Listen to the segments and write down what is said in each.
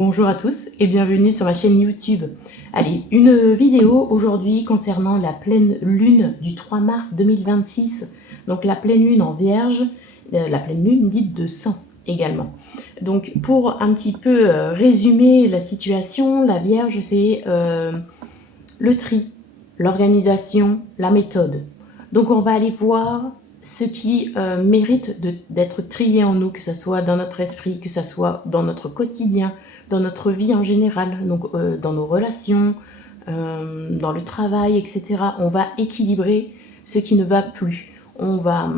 Bonjour à tous et bienvenue sur ma chaîne YouTube. Allez, une vidéo aujourd'hui concernant la pleine lune du 3 mars 2026. Donc la pleine lune en Vierge, la pleine lune dite de sang également. Donc pour un petit peu résumer la situation, la Vierge c'est le tri, l'organisation, la méthode. Donc on va aller voir ce qui mérite d'être trié en nous, que ce soit dans notre esprit, que ce soit dans notre quotidien, dans notre vie en général, donc dans nos relations, dans le travail, etc. On va équilibrer ce qui ne va plus. On va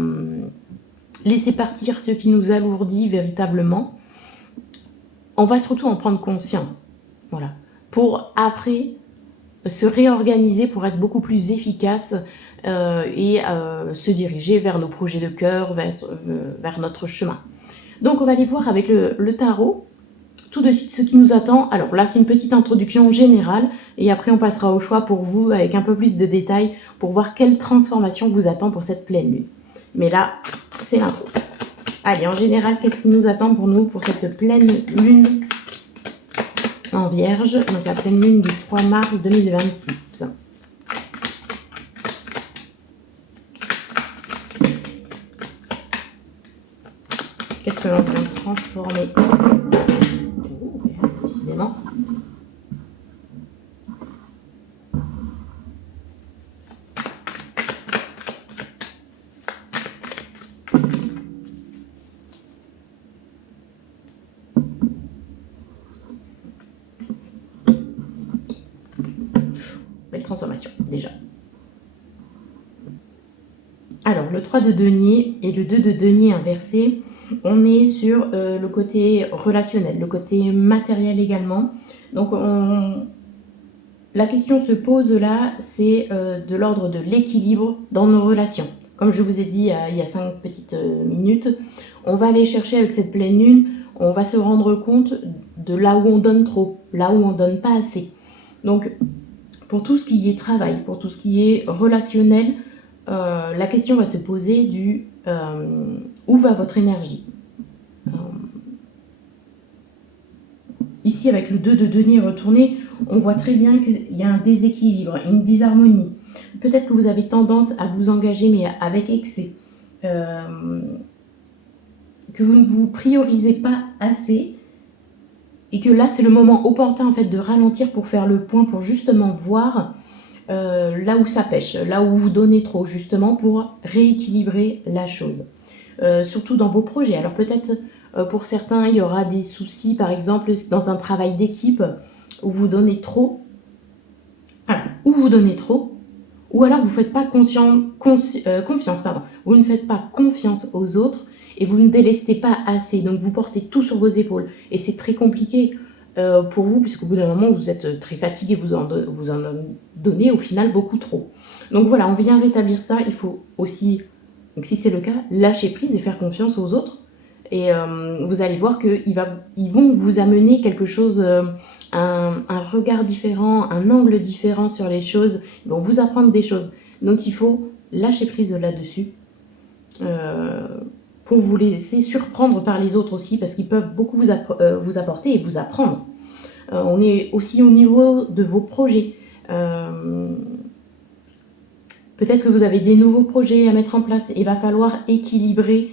laisser partir ce qui nous alourdit véritablement. On va surtout en prendre conscience, voilà, pour après se réorganiser pour être beaucoup plus efficace et se diriger vers nos projets de cœur, vers notre chemin. Donc on va aller voir avec le tarot tout de suite ce qui nous attend. Alors là c'est une petite introduction générale et après on passera au choix pour vous avec un peu plus de détails pour voir quelle transformation vous attend pour cette pleine lune. Mais là c'est l'intro. Allez, en général, qu'est-ce qui nous attend pour nous pour cette pleine lune en Vierge, donc la pleine lune du 3 mars 2026. Qu'est-ce que l'on vient de transformer? Décidément. Belle transformation, déjà. Alors, le 3 de denier et le 2 de denier inversé, on est sur le côté relationnel, le côté matériel également. Donc, la question se pose là, c'est de l'ordre de l'équilibre dans nos relations. Comme je vous ai dit il y a 5 petites minutes, on va aller chercher avec cette pleine lune, on va se rendre compte de là où on donne trop, là où on donne pas assez. Donc, pour tout ce qui est travail, pour tout ce qui est relationnel, la question va se poser du où va votre énergie. Ici, avec le 2 de denier retourné, on voit très bien qu'il y a un déséquilibre, une disharmonie. Peut-être que vous avez tendance à vous engager, mais avec excès. Que vous ne vous priorisez pas assez. Et que là, c'est le moment opportun en fait, de ralentir pour faire le point, pour justement voir là où ça pêche, là où vous donnez trop, justement, pour rééquilibrer la chose. Surtout dans vos projets. Alors peut-être pour certains, il y aura des soucis, par exemple, dans un travail d'équipe où vous donnez trop. Alors, où vous donnez trop, ou alors vous ne faites pas confiance, pardon. Vous ne faites pas confiance aux autres et vous ne délestez pas assez. Donc vous portez tout sur vos épaules. Et c'est très compliqué pour vous, puisqu'au bout d'un moment, vous êtes très fatigué, vous en donnez au final beaucoup trop. Donc voilà, on vient rétablir ça. Il faut aussi, donc si c'est le cas, lâcher prise et faire confiance aux autres. Et vous allez voir qu'ils vont vous amener quelque chose, un regard différent, un angle différent sur les choses. Ils vont vous apprendre des choses. Donc il faut lâcher prise là-dessus pour vous laisser surprendre par les autres aussi, parce qu'ils peuvent beaucoup vous apporter et vous apprendre. On est aussi au niveau de vos projets. Peut-être que vous avez des nouveaux projets à mettre en place et il va falloir équilibrer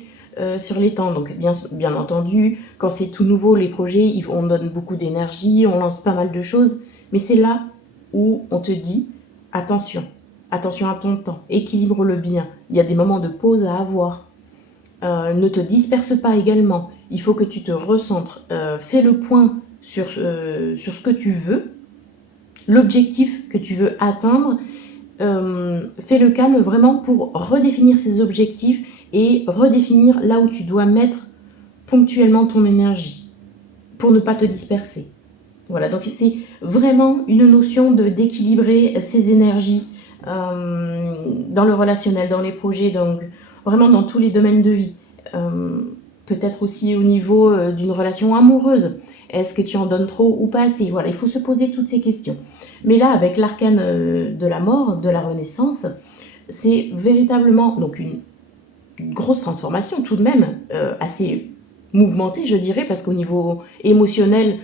sur les temps. Donc bien entendu, quand c'est tout nouveau, les projets, on donne beaucoup d'énergie, on lance pas mal de choses, mais c'est là où on te dit attention, attention à ton temps, équilibre-le bien. Il y a des moments de pause à avoir. Ne te disperse pas également. Il faut que tu te recentres. Fais le point sur ce que tu veux, l'objectif que tu veux atteindre. Fais le calme vraiment pour redéfinir ces objectifs et redéfinir là où tu dois mettre ponctuellement ton énergie pour ne pas te disperser. Voilà, donc c'est vraiment une notion d'équilibrer ses énergies dans le relationnel, dans les projets, donc vraiment dans tous les domaines de vie. Peut-être aussi au niveau d'une relation amoureuse. Est-ce que tu en donnes trop ou pas assez? Voilà, il faut se poser toutes ces questions. Mais là, avec l'arcane de la mort, de la renaissance, c'est véritablement donc une grosse transformation tout de même, assez mouvementée, je dirais, parce qu'au niveau émotionnel,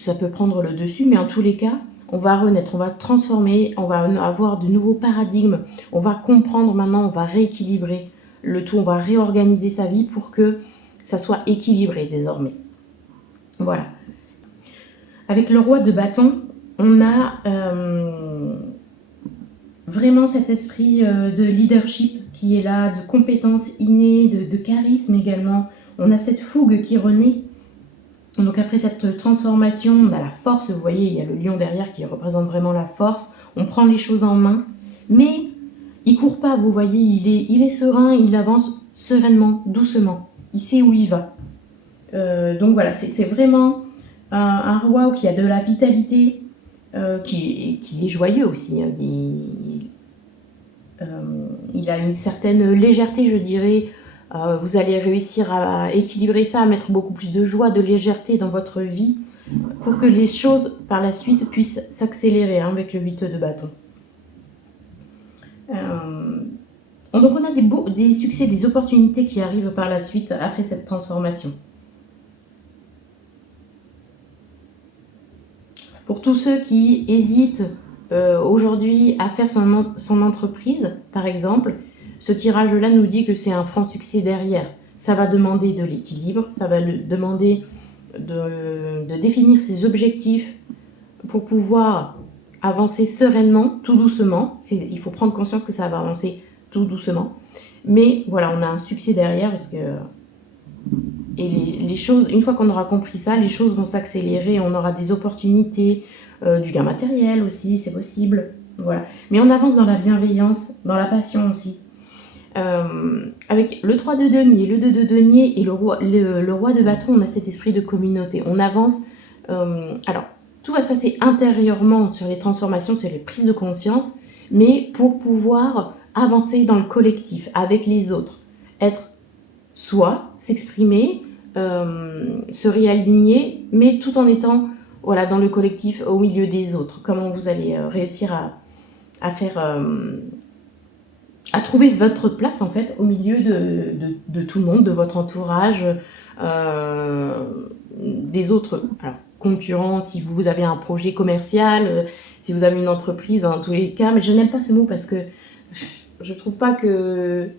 ça peut prendre le dessus, mais en tous les cas, on va renaître, on va transformer, on va avoir de nouveaux paradigmes, on va comprendre maintenant, on va rééquilibrer le tout, on va réorganiser sa vie pour que ça soit équilibré désormais. Voilà. Avec le roi de bâton, on a vraiment cet esprit de leadership qui est là, de compétences innées, de charisme également. On a cette fougue qui renaît. Donc après cette transformation, on a la force, vous voyez, il y a le lion derrière qui représente vraiment la force. On prend les choses en main, mais il court pas, vous voyez, il est serein, il avance sereinement, doucement. Il sait où il va. Donc voilà, c'est vraiment un roi qui a de la vitalité, qui est joyeux aussi. Hein, il a une certaine légèreté, je dirais. Vous allez réussir à équilibrer ça, à mettre beaucoup plus de joie, de légèreté dans votre vie pour que les choses par la suite puissent s'accélérer avec le 8 de bâton. Donc on a des succès, des opportunités qui arrivent par la suite après cette transformation. Pour tous ceux qui hésitent aujourd'hui à faire son entreprise, par exemple, ce tirage-là nous dit que c'est un franc succès derrière. Ça va demander de l'équilibre, ça va demander de définir ses objectifs pour pouvoir avancer sereinement, tout doucement. Il faut prendre conscience que ça va avancer tout doucement. Mais voilà, on a un succès derrière parce que... Et les choses, une fois qu'on aura compris ça, les choses vont s'accélérer, on aura des opportunités, du gain matériel aussi, c'est possible. Voilà. Mais on avance dans la bienveillance, dans la passion aussi. Avec le 3 de denier, le 2 de denier et le roi de bâton, on a cet esprit de communauté. On avance. Alors, tout va se passer intérieurement sur les transformations, sur les prises de conscience, mais pour pouvoir avancer dans le collectif, avec les autres. Être soi, s'exprimer, se réaligner, mais tout en étant voilà, dans le collectif, au milieu des autres. Comment vous allez réussir à faire... à trouver votre place en fait au milieu de tout le monde, de votre entourage, des autres concurrents, si vous avez un projet commercial, si vous avez une entreprise dans tous les cas. Mais je n'aime pas ce mot parce que je trouve pas que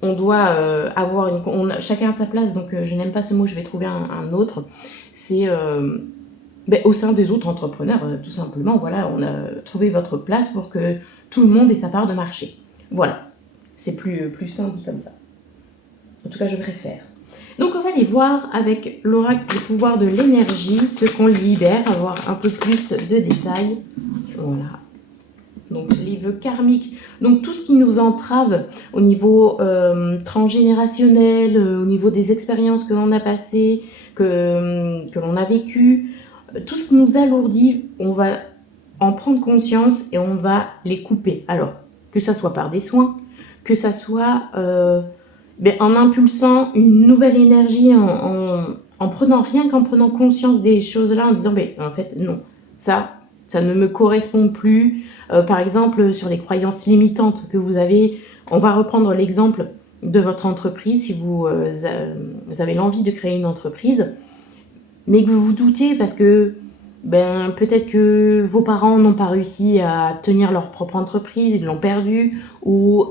on doit avoir chacun a sa place, donc je n'aime pas ce mot, je vais trouver un autre. C'est au sein des autres entrepreneurs, tout simplement, voilà, on a trouvé votre place pour que tout le monde ait sa part de marché. Voilà, c'est plus simple dit comme ça. En tout cas, je préfère. Donc, on va aller voir avec l'oracle du pouvoir de l'énergie ce qu'on libère, avoir un peu plus de détails. Voilà. Donc, les vœux karmiques. Donc, tout ce qui nous entrave au niveau transgénérationnel, au niveau des expériences que l'on a passées, que l'on a vécues, tout ce qui nous alourdit, on va en prendre conscience et on va les couper. Alors, que ça soit par des soins, que ça soit en impulsant une nouvelle énergie, en prenant rien qu'en prenant conscience des choses-là, en disant en fait non, ça ne me correspond plus. Par exemple, sur les croyances limitantes que vous avez, on va reprendre l'exemple de votre entreprise. Si vous avez l'envie de créer une entreprise, mais que vous vous doutez parce que peut-être que vos parents n'ont pas réussi à tenir leur propre entreprise, ils l'ont perdue, ou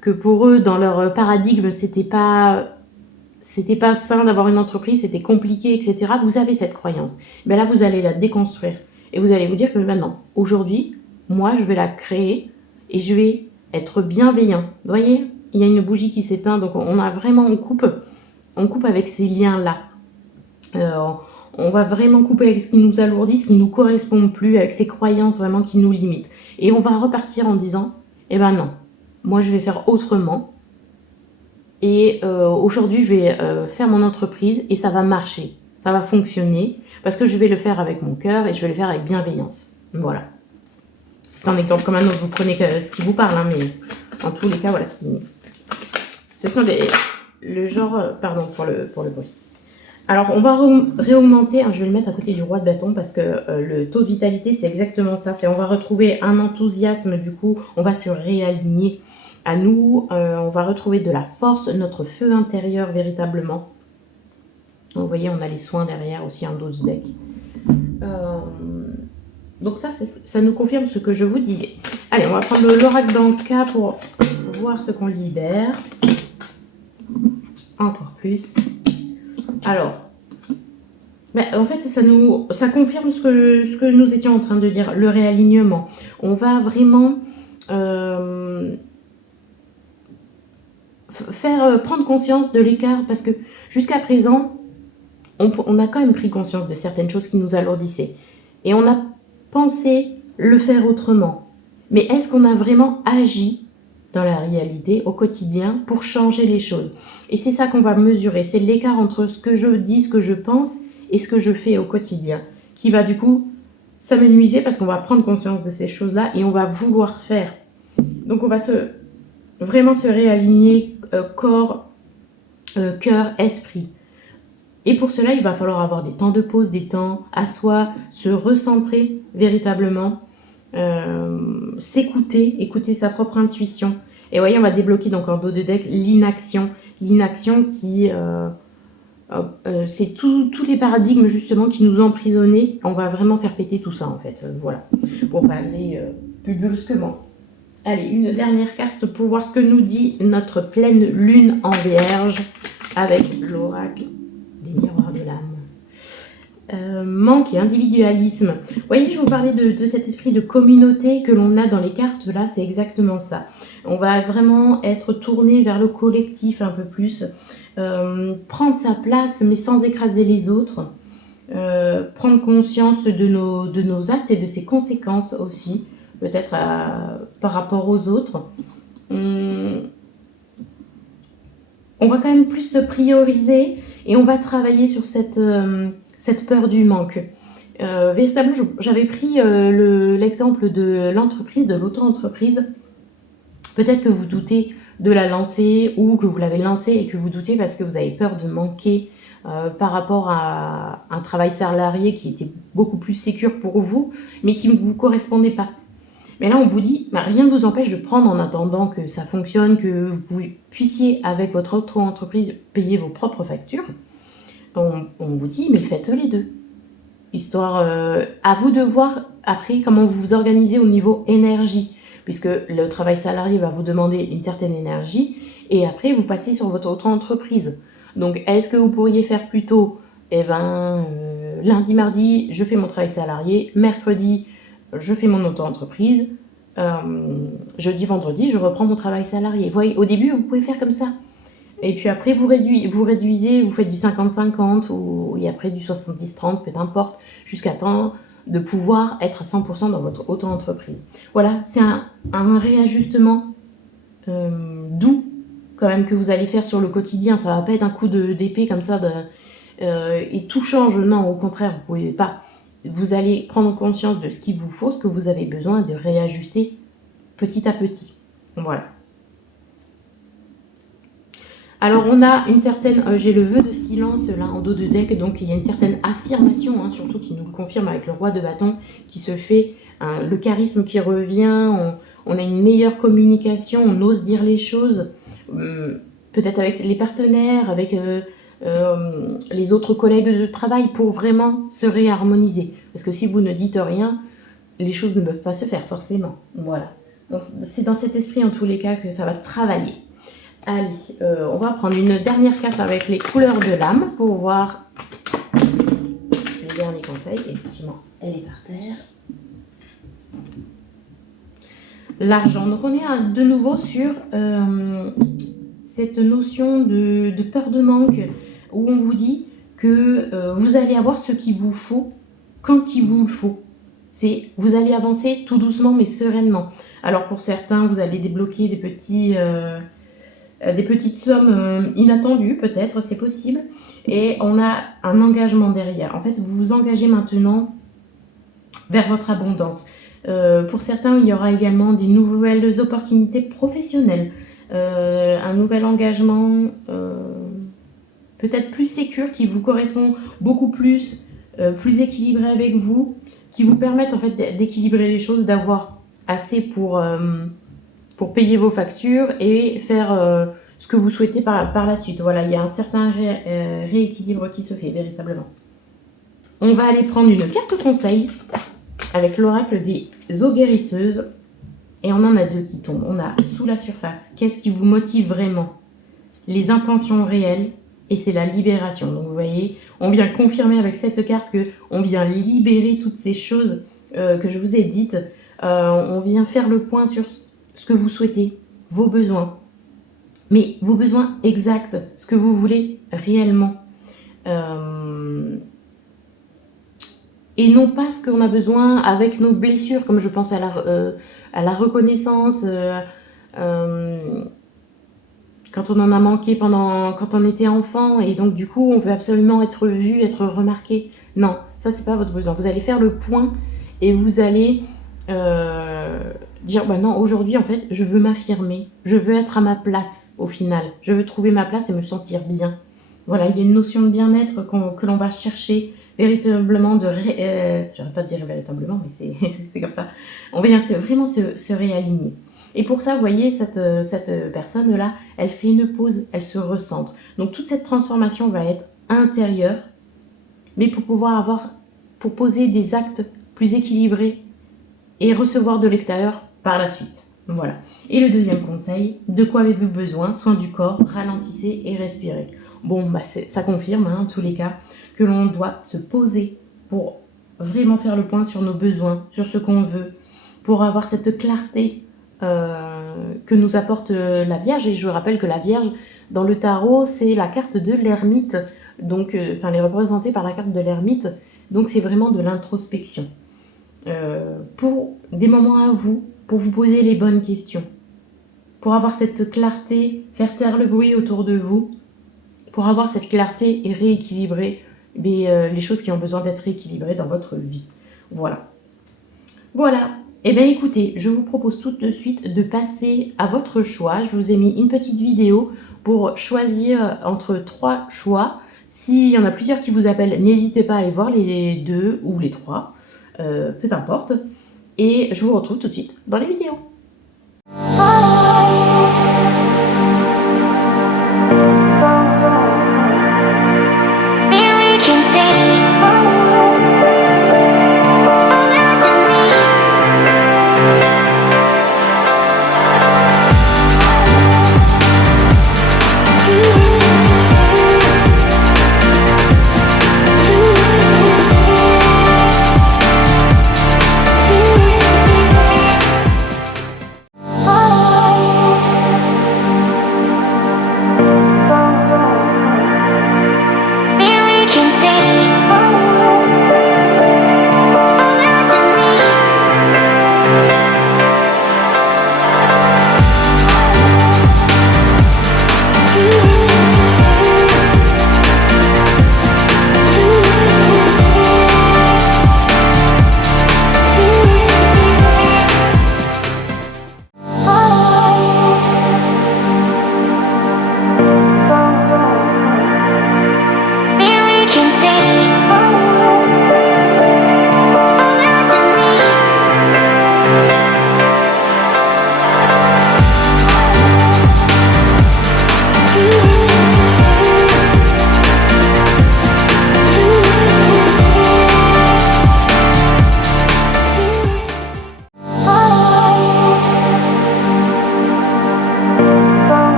que pour eux, dans leur paradigme, c'était pas sain d'avoir une entreprise, c'était compliqué, etc. Vous avez cette croyance. Là, vous allez la déconstruire. Et vous allez vous dire que maintenant, aujourd'hui, moi, je vais la créer et je vais être bienveillant. Vous voyez, il y a une bougie qui s'éteint, donc on coupe avec ces liens-là. On va vraiment couper avec ce qui nous alourdit, ce qui ne nous correspond plus, avec ces croyances vraiment qui nous limitent. Et on va repartir en disant, non, moi je vais faire autrement. Et aujourd'hui je vais faire mon entreprise et ça va marcher, ça va fonctionner, parce que je vais le faire avec mon cœur et je vais le faire avec bienveillance. Voilà. C'est un exemple comme un autre, vous prenez ce qui vous parle, mais en tous les cas, voilà. Ce sont le genre, pardon pour le bruit. Alors, on va réaugmenter, je vais le mettre à côté du roi de bâton parce que le taux de vitalité, c'est exactement ça. On va retrouver un enthousiasme, du coup, on va se réaligner à nous. On va retrouver de la force, notre feu intérieur véritablement. Vous voyez, on a les soins derrière aussi, un dos de deck. Donc ça nous confirme ce que je vous disais. Allez, on va prendre l'oracle d'Anka pour voir ce qu'on libère. Encore plus. Alors, en fait, ça confirme ce que nous étions en train de dire, le réalignement. On va vraiment prendre conscience de l'écart, parce que jusqu'à présent, on a quand même pris conscience de certaines choses qui nous alourdissaient. Et on a pensé le faire autrement. Mais est-ce qu'on a vraiment agi dans la réalité, au quotidien, pour changer les choses? Et c'est ça qu'on va mesurer. C'est l'écart entre ce que je dis, ce que je pense et ce que je fais au quotidien, qui va du coup s'amenuiser parce qu'on va prendre conscience de ces choses-là et on va vouloir faire. Donc on va vraiment se réaligner corps, cœur, esprit. Et pour cela, il va falloir avoir des temps de pause, des temps à soi, se recentrer véritablement, s'écouter, écouter sa propre intuition. Et voyez, on va débloquer donc en dos de deck l'inaction. L'inaction qui... c'est tous les paradigmes justement qui nous emprisonnaient. On va vraiment faire péter tout ça en fait. Voilà, pour parler plus brusquement. Allez, une dernière carte pour voir ce que nous dit notre pleine lune en Vierge avec l'oracle des miroirs de l'âme. Manque et individualisme. Vous voyez, je vous parlais de cet esprit de communauté que l'on a dans les cartes. Là, c'est exactement ça. On va vraiment être tourné vers le collectif un peu plus. Prendre sa place, mais sans écraser les autres. Prendre conscience de nos actes et de ses conséquences aussi. Peut-être par rapport aux autres. On va quand même plus se prioriser et on va travailler sur cette peur du manque. Véritablement, j'avais pris l'exemple de l'entreprise, de l'auto-entreprise. Peut-être que vous doutez de la lancer ou que vous l'avez lancée et que vous doutez parce que vous avez peur de manquer par rapport à un travail salarié qui était beaucoup plus sécure pour vous, mais qui ne vous correspondait pas. Mais là, on vous dit, rien ne vous empêche de prendre en attendant que ça fonctionne, que vous puissiez, avec votre auto-entreprise, payer vos propres factures. On vous dit, mais faites les deux. Histoire, à vous de voir après comment vous vous organisez au niveau énergie, puisque le travail salarié va vous demander une certaine énergie, et après, vous passez sur votre auto-entreprise. Donc, est-ce que vous pourriez faire plutôt, lundi, mardi, je fais mon travail salarié, mercredi, je fais mon auto-entreprise, jeudi, vendredi, je reprends mon travail salarié. Vous voyez, au début, vous pouvez faire comme ça. Et puis après, vous réduisez, vous faites du 50-50 et après du 70-30, peu importe, jusqu'à temps de pouvoir être à 100% dans votre auto-entreprise. Voilà, c'est un réajustement doux quand même que vous allez faire sur le quotidien. Ça va pas être un coup d'épée comme ça et tout change. Non, au contraire, vous pouvez pas. Vous allez prendre conscience de ce qu'il vous faut, ce que vous avez besoin de réajuster petit à petit. Voilà. Alors on a une certaine, j'ai le vœu de silence là en dos de deck, donc il y a une certaine affirmation, surtout qui nous le confirme avec le roi de bâton qui se fait, le charisme qui revient, on a une meilleure communication, on ose dire les choses, peut-être avec les partenaires, avec les autres collègues de travail pour vraiment se réharmoniser. Parce que si vous ne dites rien, les choses ne peuvent pas se faire forcément. Voilà. Donc c'est dans cet esprit en tous les cas que ça va travailler. Allez, on va prendre une dernière carte avec les couleurs de l'âme pour voir les derniers conseils. Effectivement, elle est par terre. L'argent. Donc on est de nouveau sur cette notion de peur de manque où on vous dit que vous allez avoir ce qu'il vous faut quand il vous le faut. Vous allez avancer tout doucement mais sereinement. Alors pour certains, vous allez débloquer des petites sommes inattendues, peut-être, c'est possible. Et on a un engagement derrière. En fait, vous vous engagez maintenant vers votre abondance. Pour certains, il y aura également des nouvelles opportunités professionnelles. Un nouvel engagement peut-être plus sécure, qui vous correspond beaucoup plus, plus équilibré avec vous, qui vous permettent en fait d'équilibrer les choses, d'avoir assez pour payer vos factures et faire ce que vous souhaitez par la suite. Voilà, il y a un certain rééquilibre qui se fait véritablement. On va aller prendre une carte conseil avec l'oracle des eaux guérisseuses. Et on en a deux qui tombent. On a sous la surface, qu'est-ce qui vous motive vraiment? Les intentions réelles, et c'est la libération. Donc vous voyez, on vient confirmer avec cette carte que on vient libérer toutes ces choses que je vous ai dites. On vient faire le point sur ce que vous souhaitez, vos besoins. Mais vos besoins exacts, ce que vous voulez réellement. Et non pas ce qu'on a besoin avec nos blessures, comme je pense à la reconnaissance, quand on en a manqué quand on était enfant, et donc du coup on veut absolument être vu, être remarqué. Non, ça c'est pas votre besoin. Vous allez faire le point et vous allez dire bah non, aujourd'hui en fait je veux m'affirmer, je veux être à ma place au final, je veux trouver ma place et me sentir bien. Voilà, il y a une notion de bien-être que l'on va chercher véritablement j'arrête pas de dire véritablement, mais c'est comme ça. On vient vraiment se réaligner. Et pour ça, vous voyez, cette personne-là, elle fait une pause, elle se recentre. Donc toute cette transformation va être intérieure, mais pour poser des actes plus équilibrés et recevoir de l'extérieur par la suite. Voilà. Et le deuxième conseil, de quoi avez-vous besoin? Soin du corps, ralentissez et respirez. Bon, bah ça confirme, en tous les cas, que l'on doit se poser pour vraiment faire le point sur nos besoins, sur ce qu'on veut, pour avoir cette clarté que nous apporte la Vierge. Et je vous rappelle que la Vierge, dans le tarot, c'est la carte de l'ermite, donc, elle est représentée par la carte de l'ermite, donc c'est vraiment de l'introspection. Pour des moments à vous, pour vous poser les bonnes questions, pour avoir cette clarté, faire taire le bruit autour de vous, pour avoir cette clarté et rééquilibrer les choses qui ont besoin d'être rééquilibrées dans votre vie. Voilà. Voilà. Eh bien écoutez, je vous propose tout de suite de passer à votre choix. Je vous ai mis une petite vidéo pour choisir entre 3 choix. S'il y en a plusieurs qui vous appellent, n'hésitez pas à aller voir les 2 ou les 3, peu importe. Et je vous retrouve tout de suite dans les vidéos.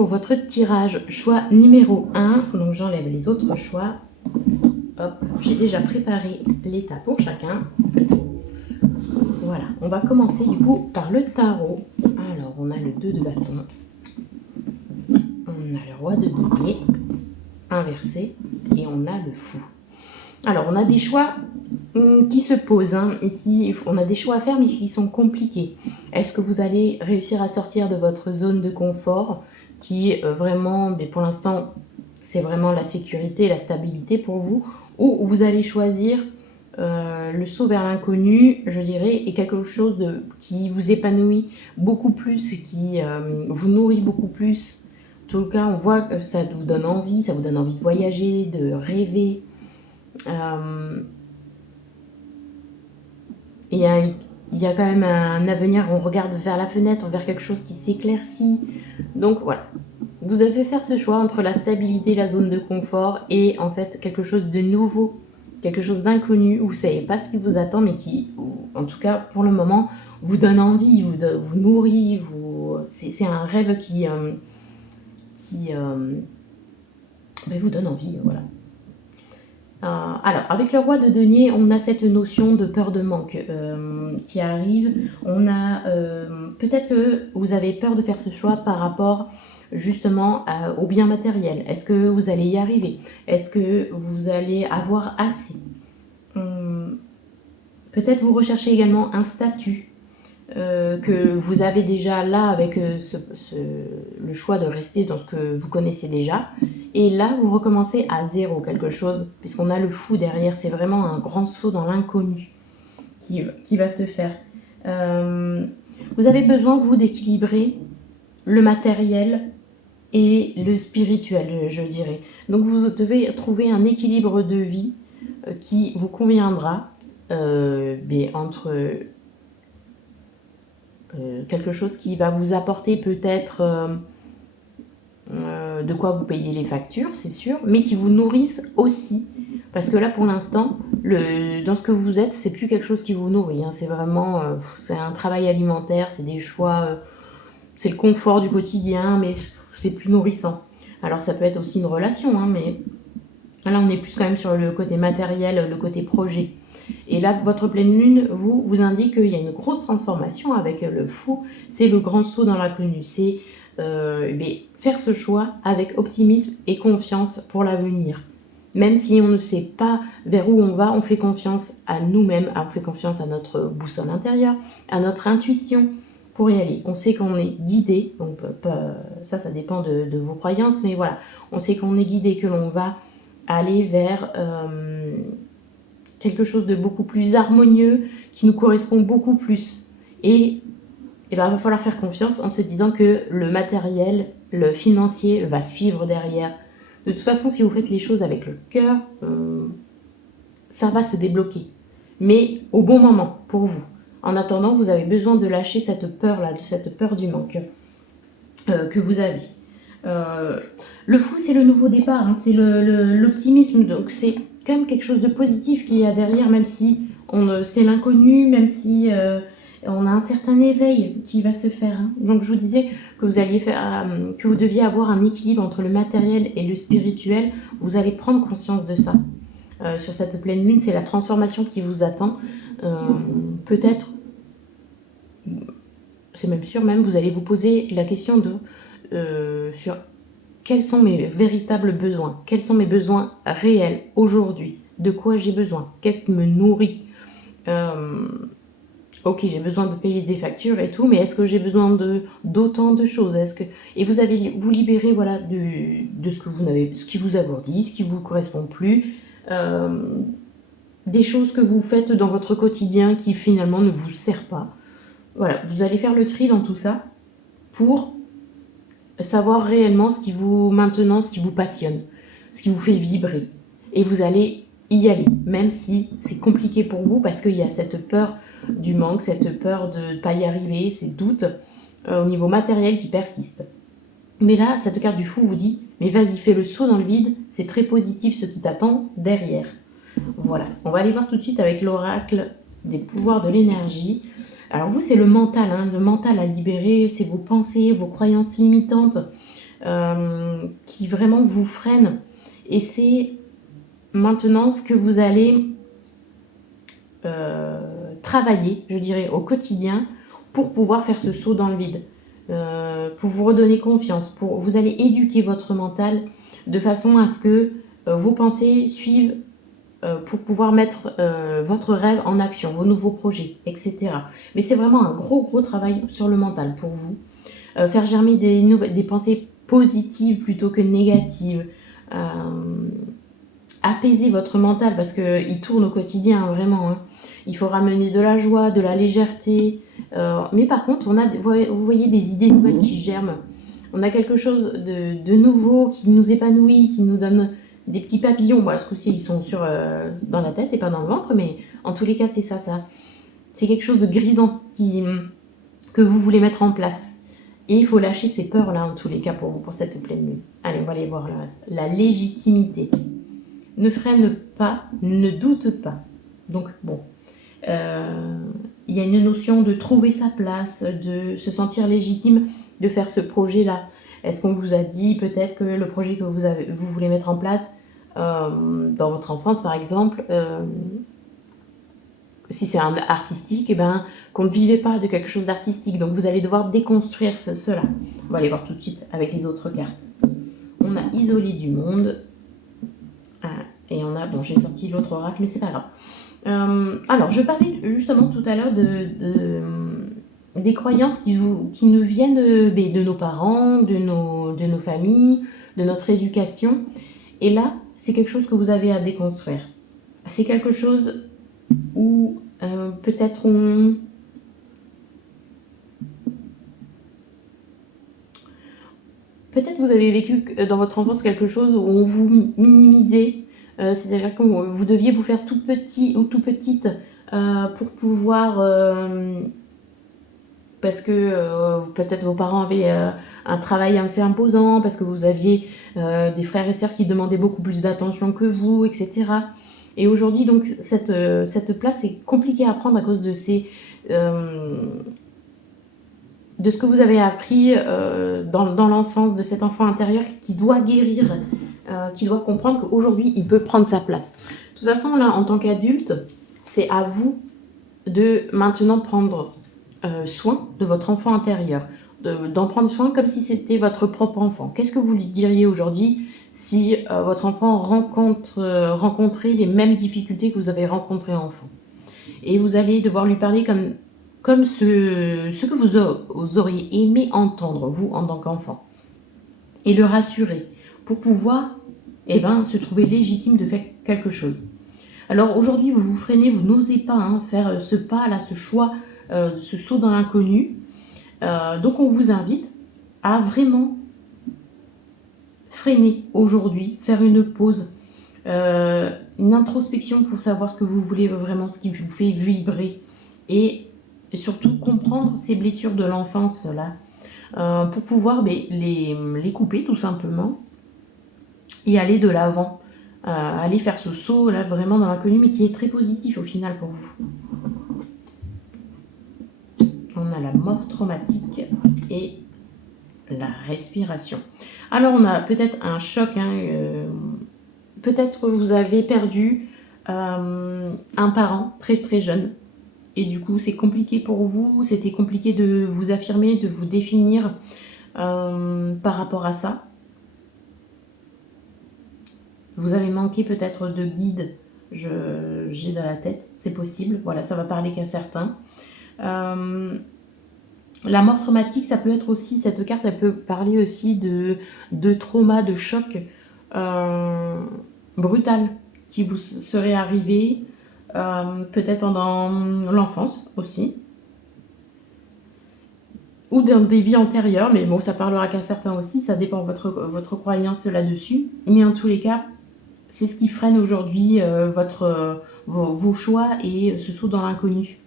pour votre tirage. Choix numéro 1. Donc j'enlève les autres choix. Hop, j'ai déjà préparé l'état pour chacun. Voilà, on va commencer du coup par le tarot. Alors, on a le 2 de bâton. On a le roi de denier inversé et on a le fou. Alors, on a des choix qui se posent. Ici, on a des choix à faire, mais qui sont compliqués. Est-ce que vous allez réussir à sortir de votre zone de confort, qui est vraiment, mais pour l'instant, c'est vraiment la sécurité, la stabilité pour vous, ou vous allez choisir le saut vers l'inconnu, je dirais, est quelque chose qui vous épanouit beaucoup plus, qui vous nourrit beaucoup plus. En tout cas, on voit que ça vous donne envie de voyager, de rêver. Il y a quand même un avenir, on regarde vers la fenêtre, vers quelque chose qui s'éclaircit. Donc voilà, vous avez fait faire ce choix entre la stabilité, la zone de confort et en fait quelque chose de nouveau, quelque chose d'inconnu, où vous ne savez pas ce qui vous attend, mais qui, en tout cas pour le moment, vous donne envie, vous nourrit, c'est un rêve qui vous donne envie, voilà. Alors, avec le roi de denier, on a cette notion de peur de manque qui arrive. On a peut-être que vous avez peur de faire ce choix par rapport justement au bien matériel. Est-ce que vous allez y arriver? Est-ce que vous allez avoir assez? Peut-être vous recherchez également un statut que vous avez déjà là avec le choix de rester dans ce que vous connaissez déjà. Et là, vous recommencez à zéro quelque chose, puisqu'on a le fou derrière. C'est vraiment un grand saut dans l'inconnu qui va se faire. Vous avez besoin, vous, d'équilibrer le matériel et le spirituel, je dirais. Donc, vous devez trouver un équilibre de vie qui vous conviendra entre quelque chose qui va vous apporter peut-être de quoi vous payez les factures, c'est sûr, mais qui vous nourrissent aussi. Parce que là, pour l'instant, dans ce que vous êtes, c'est plus quelque chose qui vous nourrit. C'est vraiment c'est un travail alimentaire, c'est des choix, c'est le confort du quotidien, mais c'est plus nourrissant. Alors, ça peut être aussi une relation, mais là, on est plus quand même sur le côté matériel, le côté projet. Et là, votre pleine lune vous indique qu'il y a une grosse transformation avec le fou. C'est le grand saut dans l'inconnu. C'est faire ce choix avec optimisme et confiance pour l'avenir. Même si on ne sait pas vers où on va, on fait confiance à nous-mêmes, on fait confiance à notre boussole intérieure, à notre intuition pour y aller. On sait qu'on est guidé, donc ça dépend de vos croyances, mais voilà, on sait qu'on est guidé, que l'on va aller vers quelque chose de beaucoup plus harmonieux, qui nous correspond beaucoup plus. Et il va falloir faire confiance en se disant que le matériel, le financier va suivre derrière. De toute façon, si vous faites les choses avec le cœur, ça va se débloquer. Mais au bon moment, pour vous. En attendant, vous avez besoin de lâcher cette peur-là, de cette peur du manque que vous avez. Le fou, c'est le nouveau départ, c'est l'optimisme. Donc c'est quand même quelque chose de positif qu'il y a derrière, même si c'est l'inconnu, même si on a un certain éveil qui va se faire. Donc je vous disais que vous deviez avoir un équilibre entre le matériel et le spirituel. Vous allez prendre conscience de ça. Sur cette pleine lune, c'est la transformation qui vous attend. Peut-être, c'est même sûr, vous allez vous poser la question sur quels sont mes véritables besoins, quels sont mes besoins réels aujourd'hui, de quoi j'ai besoin, qu'est-ce qui me nourrit. Ok, j'ai besoin de payer des factures et tout, mais est-ce que j'ai besoin d'autant de choses? Et vous allez vous libérer de ce qui vous alourdit, ce qui vous correspond plus, des choses que vous faites dans votre quotidien qui finalement ne vous sert pas. Voilà, vous allez faire le tri dans tout ça pour savoir réellement ce qui vous passionne, ce qui vous fait vibrer. Et vous allez y aller, même si c'est compliqué pour vous parce qu'il y a cette peur du manque, cette peur de ne pas y arriver, ces doutes au niveau matériel qui persistent. Mais là, cette carte du fou vous dit, mais vas-y, fais le saut dans le vide, c'est très positif ce qui t'attend derrière. Voilà, on va aller voir tout de suite avec l'oracle des pouvoirs de l'énergie. Alors vous, c'est le mental à libérer, c'est vos pensées, vos croyances limitantes. qui vraiment vous freine. Et c'est maintenant ce que vous allez travailler, je dirais, au quotidien pour pouvoir faire ce saut dans le vide, pour vous redonner confiance, vous allez éduquer votre mental de façon à ce que vos pensées suivent pour pouvoir mettre votre rêve en action, vos nouveaux projets, etc. Mais c'est vraiment un gros travail sur le mental pour vous. Faire germer des pensées positives plutôt que négatives. Apaiser votre mental parce qu'il tourne au quotidien, hein, vraiment. Hein. Il faut ramener de la joie, de la légèreté. Mais par contre, vous voyez des idées nouvelles qui germent. On a quelque chose de nouveau qui nous épanouit, qui nous donne des petits papillons. Bon, ce coup-ci, ils sont dans la tête et pas dans le ventre, mais en tous les cas, c'est ça. C'est quelque chose de grisant que vous voulez mettre en place. Et il faut lâcher ces peurs-là, en tous les cas, pour vous, pour cette pleine lune. Allez, on va aller voir la légitimité. Ne freine pas, ne doute pas. Donc, bon, il y a une notion de trouver sa place, de se sentir légitime, de faire ce projet-là. Est-ce qu'on vous a dit peut-être que le projet que vous voulez mettre en place dans votre enfance, par exemple, si c'est un artistique, qu'on ne vivait pas de quelque chose d'artistique. Donc, vous allez devoir déconstruire cela. On va aller voir tout de suite avec les autres cartes. On a isolé du monde. Et on a, bon, j'ai sorti l'autre oracle, mais c'est pas grave. Alors, je parlais justement tout à l'heure des croyances qui nous viennent de nos parents, de nos familles, de notre éducation. Et là, c'est quelque chose que vous avez à déconstruire. C'est quelque chose où peut-être peut-être vous avez vécu dans votre enfance quelque chose où on vous minimisait. C'est-à-dire que vous deviez vous faire tout petit ou tout petite pour pouvoir... parce que peut-être vos parents avaient un travail assez imposant, parce que vous aviez des frères et sœurs qui demandaient beaucoup plus d'attention que vous, etc. Et aujourd'hui, donc, cette place est compliquée à prendre à cause de de ce que vous avez appris dans l'enfance, de cet enfant intérieur qui doit guérir, qui doit comprendre qu'aujourd'hui, il peut prendre sa place. De toute façon, là, en tant qu'adulte, c'est à vous de maintenant prendre soin de votre enfant intérieur, d'en prendre soin comme si c'était votre propre enfant. Qu'est-ce que vous lui diriez aujourd'hui si votre enfant rencontrait les mêmes difficultés que vous avez rencontrées enfant? Et vous allez devoir lui parler comme ce que vous auriez aimé entendre, vous, en tant qu'enfant. Et le rassurer pour pouvoir se trouver légitime de faire quelque chose. Alors aujourd'hui, vous vous freinez, vous n'osez pas faire ce pas, là, ce choix, ce saut dans l'inconnu. Donc on vous invite à vraiment freiner aujourd'hui, faire une pause, une introspection pour savoir ce que vous voulez vraiment, ce qui vous fait vibrer. Et surtout comprendre ces blessures de l'enfance là, pour pouvoir les couper tout simplement et aller de l'avant, aller faire ce saut là vraiment dans l'inconnu, mais qui est très positif au final pour vous. On a la mort traumatique et la respiration. Alors on a peut-être un choc, peut-être vous avez perdu un parent très très jeune. Et du coup, c'est compliqué pour vous, c'était compliqué de vous affirmer, de vous définir par rapport à ça. Vous avez manqué peut-être de guide, j'ai dans la tête, c'est possible. Voilà, ça va parler qu'à certains. La mort traumatique, ça peut être aussi, cette carte, elle peut parler aussi de trauma, de choc brutal qui vous serait arrivé. Peut-être pendant l'enfance aussi, ou dans des vies antérieures, mais bon, ça parlera qu'à certains aussi, ça dépend de votre croyance là-dessus. Mais en tous les cas, c'est ce qui freine aujourd'hui vos choix et ce saut dans l'inconnu.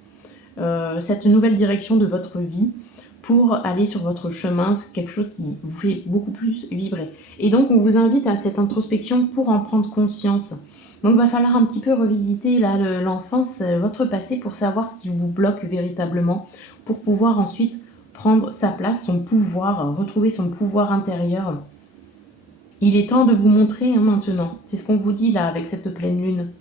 Cette nouvelle direction de votre vie pour aller sur votre chemin, c'est quelque chose qui vous fait beaucoup plus vibrer. Et donc, on vous invite à cette introspection pour en prendre conscience. Donc, il va falloir un petit peu revisiter l'enfance, votre passé, pour savoir ce qui vous bloque véritablement, pour pouvoir ensuite prendre sa place, son pouvoir, retrouver son pouvoir intérieur. Il est temps de vous montrer maintenant. C'est ce qu'on vous dit là avec cette pleine lune.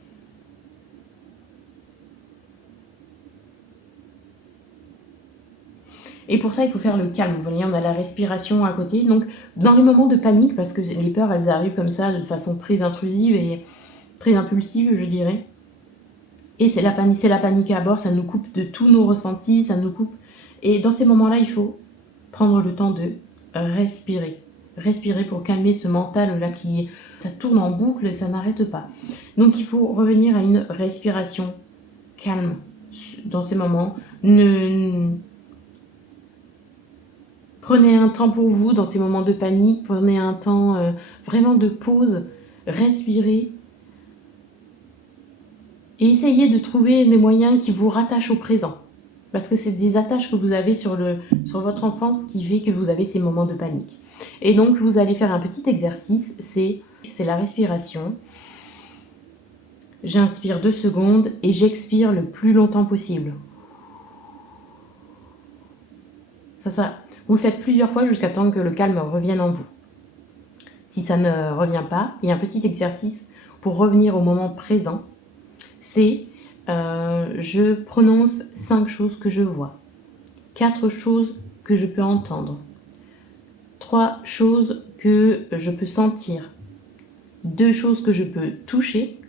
Et pour ça, il faut faire le calme. Vous voyez, on a la respiration à côté. Donc, dans les moments de panique, parce que les peurs, elles arrivent comme ça, de façon très intrusive et très impulsive, je dirais. Et c'est la panique à bord, ça nous coupe de tous nos ressentis, ça nous coupe. Et dans ces moments-là, il faut prendre le temps de respirer. Respirer pour calmer ce mental-là qui... Ça tourne en boucle et ça n'arrête pas. Donc, il faut revenir à une respiration calme dans ces moments. Prenez un temps pour vous dans ces moments de panique, prenez un temps vraiment de pause, respirez et essayez de trouver des moyens qui vous rattachent au présent. Parce que c'est des attaches que vous avez sur votre enfance qui fait que vous avez ces moments de panique. Et donc vous allez faire un petit exercice, c'est la respiration. J'inspire 2 secondes et j'expire le plus longtemps possible. Ça. Vous le faites plusieurs fois jusqu'à temps que le calme revienne en vous. Si ça ne revient pas, il y a un petit exercice pour revenir au moment présent. C'est je prononce 5 choses que je vois, 4 choses que je peux entendre, 3 choses que je peux sentir, 2 choses que je peux toucher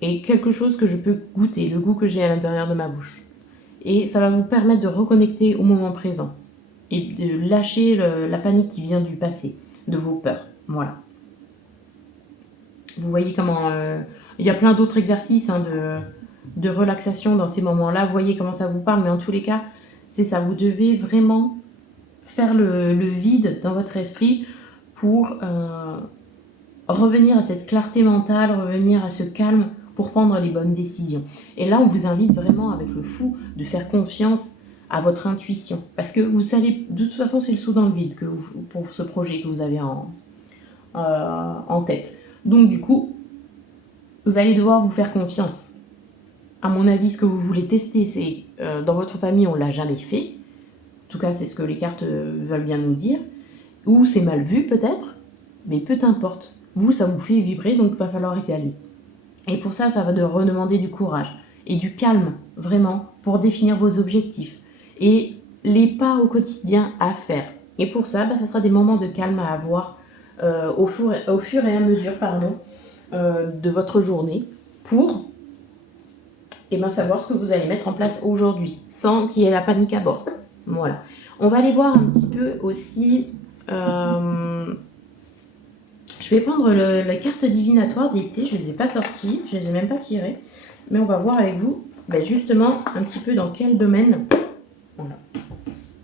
et quelque chose que je peux goûter, le goût que j'ai à l'intérieur de ma bouche. Et ça va vous permettre de reconnecter au moment présent et de lâcher la panique qui vient du passé, de vos peurs. Voilà. Vous voyez comment... il y a plein d'autres exercices de relaxation dans ces moments-là. Vous voyez comment ça vous parle, mais en tous les cas, c'est ça. Vous devez vraiment faire le vide dans votre esprit pour revenir à cette clarté mentale, revenir à ce calme pour prendre les bonnes décisions. Et là, on vous invite vraiment avec le fou de faire confiance à votre intuition. Parce que vous savez, de toute façon, c'est le saut dans le vide pour ce projet que vous avez en tête. Donc du coup, vous allez devoir vous faire confiance. À mon avis, ce que vous voulez tester, c'est dans votre famille, on ne l'a jamais fait. En tout cas, c'est ce que les cartes veulent bien nous dire. Ou c'est mal vu peut-être, mais peu importe. Vous, ça vous fait vibrer, donc il va falloir y aller. Et pour ça, ça va de redemander du courage et du calme, vraiment, pour définir vos objectifs et les pas au quotidien à faire. Et pour ça, ça sera des moments de calme à avoir au fur et à mesure de votre journée pour savoir ce que vous allez mettre en place aujourd'hui, sans qu'il y ait la panique à bord. Voilà. On va aller voir un petit peu aussi... je vais prendre la carte divinatoire d'été, je ne les ai pas sorties, je ne les ai même pas tirées, mais on va voir avec vous justement un petit peu dans quel domaine. Voilà.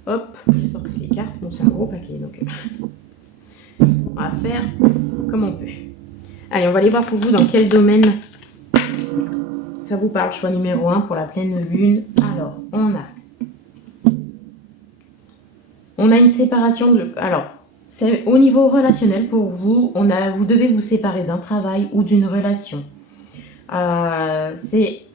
Hop, j'ai sorti les cartes, bon c'est un gros paquet, donc on va faire comme on peut. Allez, on va aller voir pour vous dans quel domaine ça vous parle. Choix numéro 1 pour la pleine lune. Alors, on a une séparation alors, c'est au niveau relationnel pour vous, vous devez vous séparer d'un travail ou d'une relation. C'est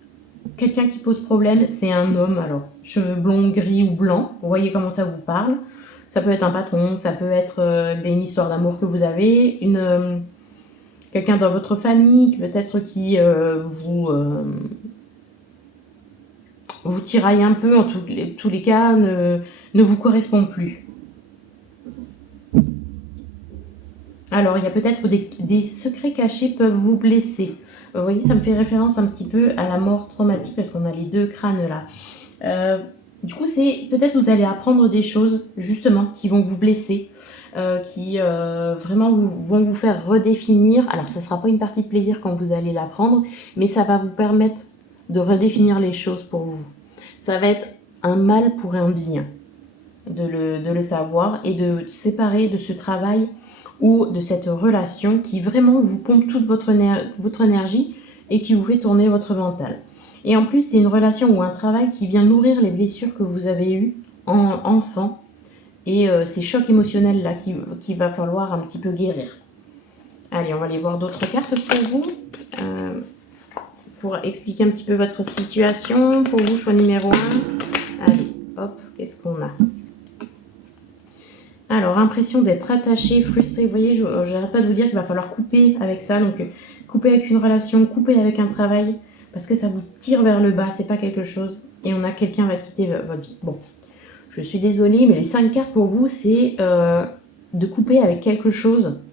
quelqu'un qui pose problème, c'est un homme, alors cheveux blonds, gris ou blancs, vous voyez comment ça vous parle. Ça peut être un patron, ça peut être une histoire d'amour que vous avez, quelqu'un dans votre famille, peut-être qui vous tiraille un peu, en tous les cas, ne vous correspond plus. Alors, il y a peut-être des secrets cachés peuvent vous blesser. Vous voyez, ça me fait référence un petit peu à la mort traumatique parce qu'on a les 2 crânes là. Du coup, c'est peut-être vous allez apprendre des choses justement qui vont vous blesser, qui vraiment vont vous faire redéfinir. Alors, ça ne sera pas une partie de plaisir quand vous allez l'apprendre, mais ça va vous permettre de redéfinir les choses pour vous. Ça va être un mal pour un bien de le savoir et de séparer de ce travail ou de cette relation qui vraiment vous pompe toute votre énergie et qui vous fait tourner votre mental. Et en plus, c'est une relation ou un travail qui vient nourrir les blessures que vous avez eues en enfant et ces chocs émotionnels-là qu'il va falloir un petit peu guérir. Allez, on va aller voir d'autres cartes pour vous, pour expliquer un petit peu votre situation. Pour vous, choix numéro 1. Allez, hop, qu'est-ce qu'on a? Alors, impression d'être attaché, frustré. Vous voyez, j'arrête pas de vous dire qu'il va falloir couper avec ça. Donc, couper avec une relation, couper avec un travail, parce que ça vous tire vers le bas, c'est pas quelque chose. Et on a quelqu'un va quitter votre vie. Bon, je suis désolée, mais les 5 cartes pour vous, c'est de couper avec quelque chose,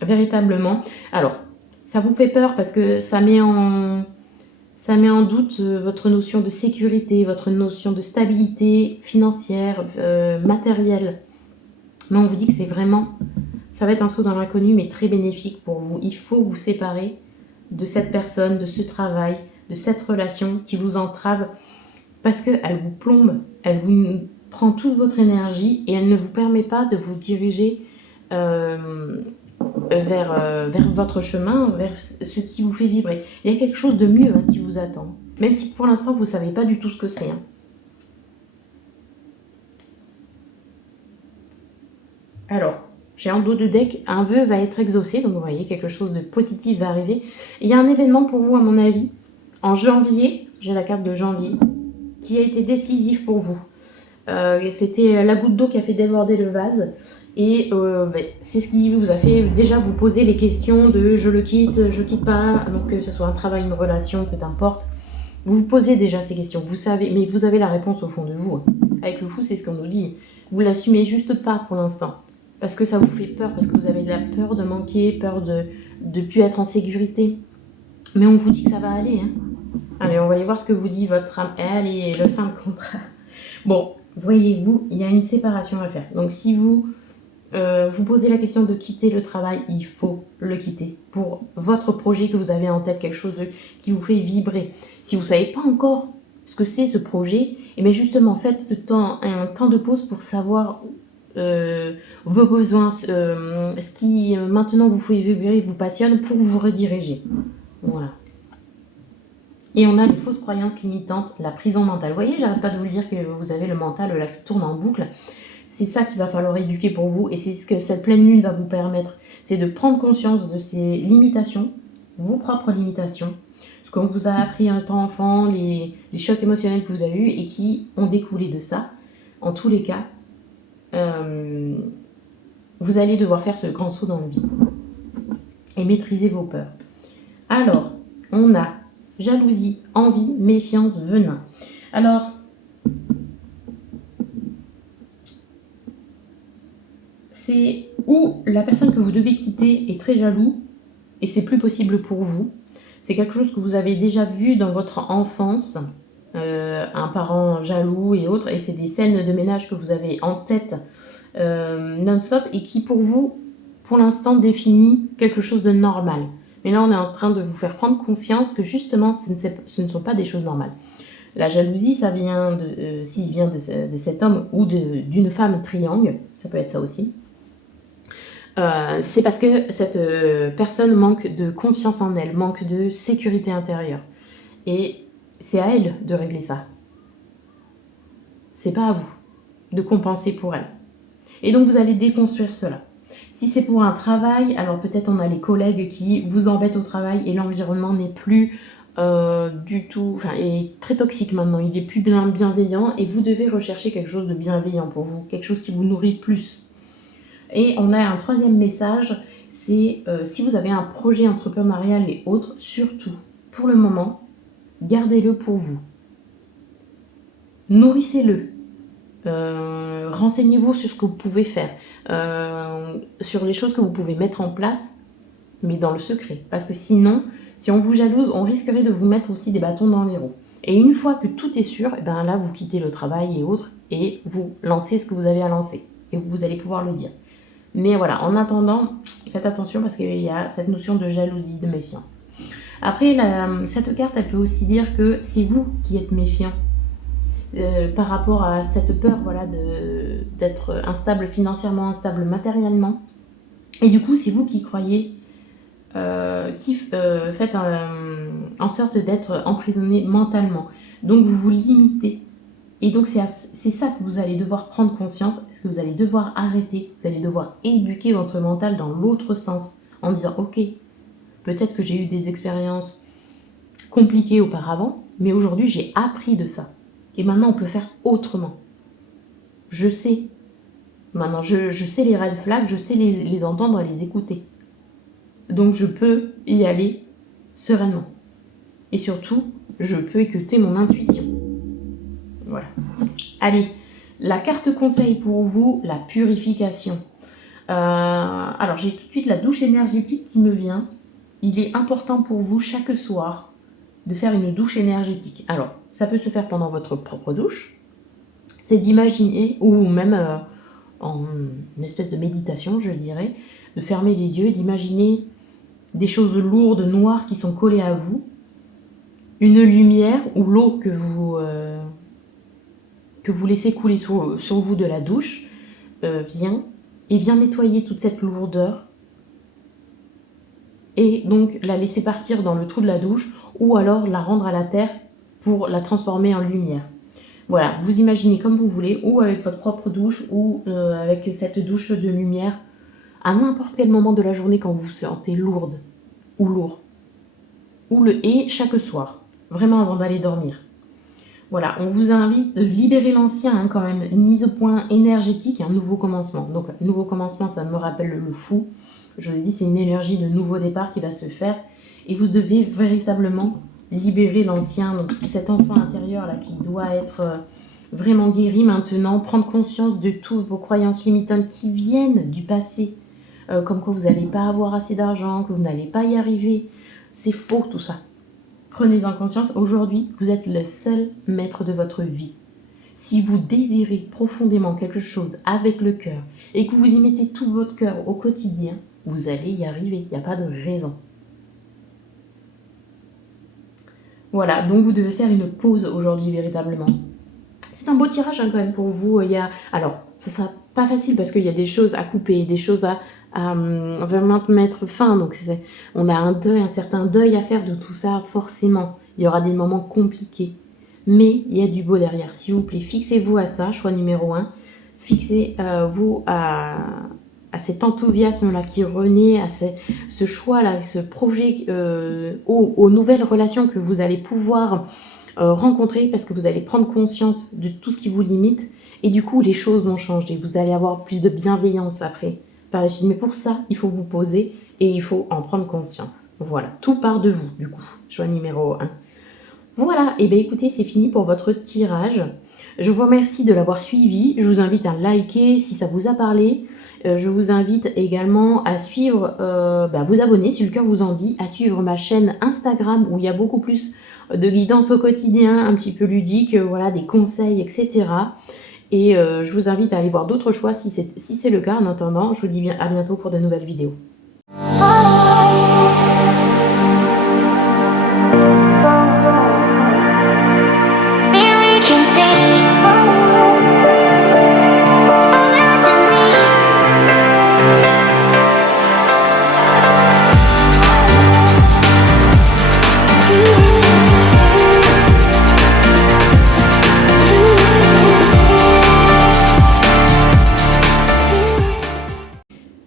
véritablement. Alors, ça vous fait peur parce que ça met en doute votre notion de sécurité, votre notion de stabilité financière, matérielle. Mais on vous dit que c'est vraiment, ça va être un saut dans l'inconnu, mais très bénéfique pour vous. Il faut vous séparer de cette personne, de ce travail, de cette relation qui vous entrave parce qu'elle vous plombe, elle vous prend toute votre énergie et elle ne vous permet pas de vous diriger vers votre chemin, vers ce qui vous fait vibrer. Il y a quelque chose de mieux qui vous attend, même si pour l'instant vous ne savez pas du tout ce que c'est. Alors, j'ai en dos de deck, un vœu va être exaucé, donc vous voyez, quelque chose de positif va arriver. Il y a un événement pour vous, à mon avis, en janvier, j'ai la carte de janvier, qui a été décisif pour vous. C'était la goutte d'eau qui a fait déborder le vase. Et c'est ce qui vous a fait déjà vous poser les questions de je le quitte pas, donc que ce soit un travail, une relation, peu importe. Vous vous posez déjà ces questions, vous savez, mais vous avez la réponse au fond de vous. Avec le fou, c'est ce qu'on nous dit. Vous l'assumez juste pas pour l'instant. Parce que ça vous fait peur, parce que vous avez de la peur de manquer, peur de ne plus être en sécurité. Mais on vous dit que ça va aller. Allez, on va aller voir ce que vous dit votre âme. Allez, le fin de contrat. Bon, voyez-vous, il y a une séparation à faire. Donc si vous vous posez la question de quitter le travail, il faut le quitter. Pour votre projet que vous avez en tête, quelque chose qui vous fait vibrer. Si vous ne savez pas encore ce que c'est ce projet, et bien justement, faites un temps de pause pour savoir vos besoins, ce qui maintenant vous fait vibrer, vous passionne, pour vous rediriger. Voilà. Et on a les fausses croyances limitantes, la prison mentale. Vous voyez, j'arrête pas de vous le dire que vous avez le mental là qui tourne en boucle. C'est ça qu'il va falloir éduquer pour vous et c'est ce que cette pleine lune va vous permettre. C'est de prendre conscience de ces limitations, vos propres limitations, ce qu'on vous a appris en tant enfant, les chocs émotionnels que vous avez eus et qui ont découlé de ça. En tous les cas, vous allez devoir faire ce grand saut dans le vide et maîtriser vos peurs. Alors, on a jalousie, envie, méfiance, venin. Alors, c'est où la personne que vous devez quitter est très jaloux et c'est plus possible pour vous. C'est quelque chose que vous avez déjà vu dans votre enfance, un parent jaloux et autres, et c'est des scènes de ménage que vous avez en tête non-stop et qui pour vous, pour l'instant, définit quelque chose de normal. Mais là, on est en train de vous faire prendre conscience que justement, ce ne sont pas des choses normales. La jalousie, ça vient de cet homme ou d'une femme triangle, ça peut être ça aussi. C'est parce que cette personne manque de confiance en elle, manque de sécurité intérieure. Et c'est à elle de régler ça. C'est pas à vous de compenser pour elle. Et donc vous allez déconstruire cela. Si c'est pour un travail, alors peut-être on a les collègues qui vous embêtent au travail et l'environnement n'est plus du tout, enfin, est très toxique maintenant, il est plus bienveillant et vous devez rechercher quelque chose de bienveillant pour vous, quelque chose qui vous nourrit plus. Et on a un troisième message, c'est si vous avez un projet entrepreneurial et autres, surtout, pour le moment, gardez-le pour vous. Nourrissez-le. Renseignez-vous sur ce que vous pouvez faire, sur les choses que vous pouvez mettre en place, mais dans le secret. Parce que sinon, si on vous jalouse, on risquerait de vous mettre aussi des bâtons dans les roues. Et une fois que tout est sûr, et ben là, vous quittez le travail et autres, et vous lancez ce que vous avez à lancer. Et vous allez pouvoir le dire. Mais voilà, en attendant, faites attention parce qu'il y a cette notion de jalousie, de méfiance. Après, cette carte, elle peut aussi dire que c'est vous qui êtes méfiant par rapport à cette peur voilà, d'être instable financièrement, instable matériellement. Et du coup, c'est vous qui croyez, qui faites en sorte d'être emprisonné mentalement. Donc, vous vous limitez. Et donc, c'est ça que vous allez devoir prendre conscience, parce que vous allez devoir arrêter, vous allez devoir éduquer votre mental dans l'autre sens, en disant, ok, peut-être que j'ai eu des expériences compliquées auparavant, mais aujourd'hui, j'ai appris de ça. Et maintenant, on peut faire autrement. Je sais. Maintenant, je sais les red flags, je sais les entendre et les écouter. Donc, je peux y aller sereinement. Et surtout, je peux écouter mon intuition. Voilà. Allez, la carte conseil pour vous, la purification. Alors, j'ai tout de suite la douche énergétique qui me vient. Il est important pour vous chaque soir de faire une douche énergétique. Alors, ça peut se faire pendant votre propre douche. C'est d'imaginer, ou même en une espèce de méditation, je dirais, de fermer les yeux, d'imaginer des choses lourdes, noires qui sont collées à vous, une lumière ou l'eau que vous laissez couler sur vous de la douche vient et vient nettoyer toute cette lourdeur et donc la laisser partir dans le trou de la douche ou alors la rendre à la terre pour la transformer en lumière. Voilà, vous imaginez comme vous voulez, ou avec votre propre douche, ou avec cette douche de lumière, à n'importe quel moment de la journée quand vous vous sentez lourde, ou lourd. Ou et chaque soir, vraiment avant d'aller dormir. Voilà, on vous invite de libérer l'ancien, hein, quand même, une mise au point énergétique, un nouveau commencement. Donc, nouveau commencement, ça me rappelle le fou. Je vous ai dit, c'est une énergie de nouveau départ qui va se faire. Et vous devez véritablement libérer l'ancien, donc cet enfant intérieur là qui doit être vraiment guéri maintenant, prendre conscience de toutes vos croyances limitantes qui viennent du passé, comme quoi vous n'allez pas avoir assez d'argent, que vous n'allez pas y arriver. C'est faux tout ça. Prenez-en conscience, aujourd'hui, vous êtes le seul maître de votre vie. Si vous désirez profondément quelque chose avec le cœur et que vous y mettez tout votre cœur au quotidien, vous allez y arriver, il n'y a pas de raison. Voilà, donc vous devez faire une pause aujourd'hui véritablement. C'est un beau tirage hein, quand même pour vous. Alors, ça sera pas facile parce qu'il y a des choses à couper, des choses à vraiment mettre fin. Donc, on a un certain deuil à faire de tout ça, forcément. Il y aura des moments compliqués. Mais il y a du beau derrière. S'il vous plaît, fixez-vous à ça, choix numéro 1. Fixez-vous à cet enthousiasme-là qui renaît, à ce choix-là, ce projet aux nouvelles relations que vous allez pouvoir rencontrer parce que vous allez prendre conscience de tout ce qui vous limite et du coup les choses vont changer. Vous allez avoir plus de bienveillance après par la suite. Mais pour ça, il faut vous poser et il faut en prendre conscience. Voilà, tout part de vous du coup. Choix numéro 1. Voilà, et bien écoutez, c'est fini pour votre tirage. Je vous remercie de l'avoir suivi. Je vous invite à liker si ça vous a parlé. Je vous invite également à suivre, vous abonner si le cœur vous en dit, à suivre ma chaîne Instagram où il y a beaucoup plus de guidance au quotidien, un petit peu ludique, voilà, des conseils, etc. Et je vous invite à aller voir d'autres choix si c'est le cas. En attendant, je vous dis à bientôt pour de nouvelles vidéos.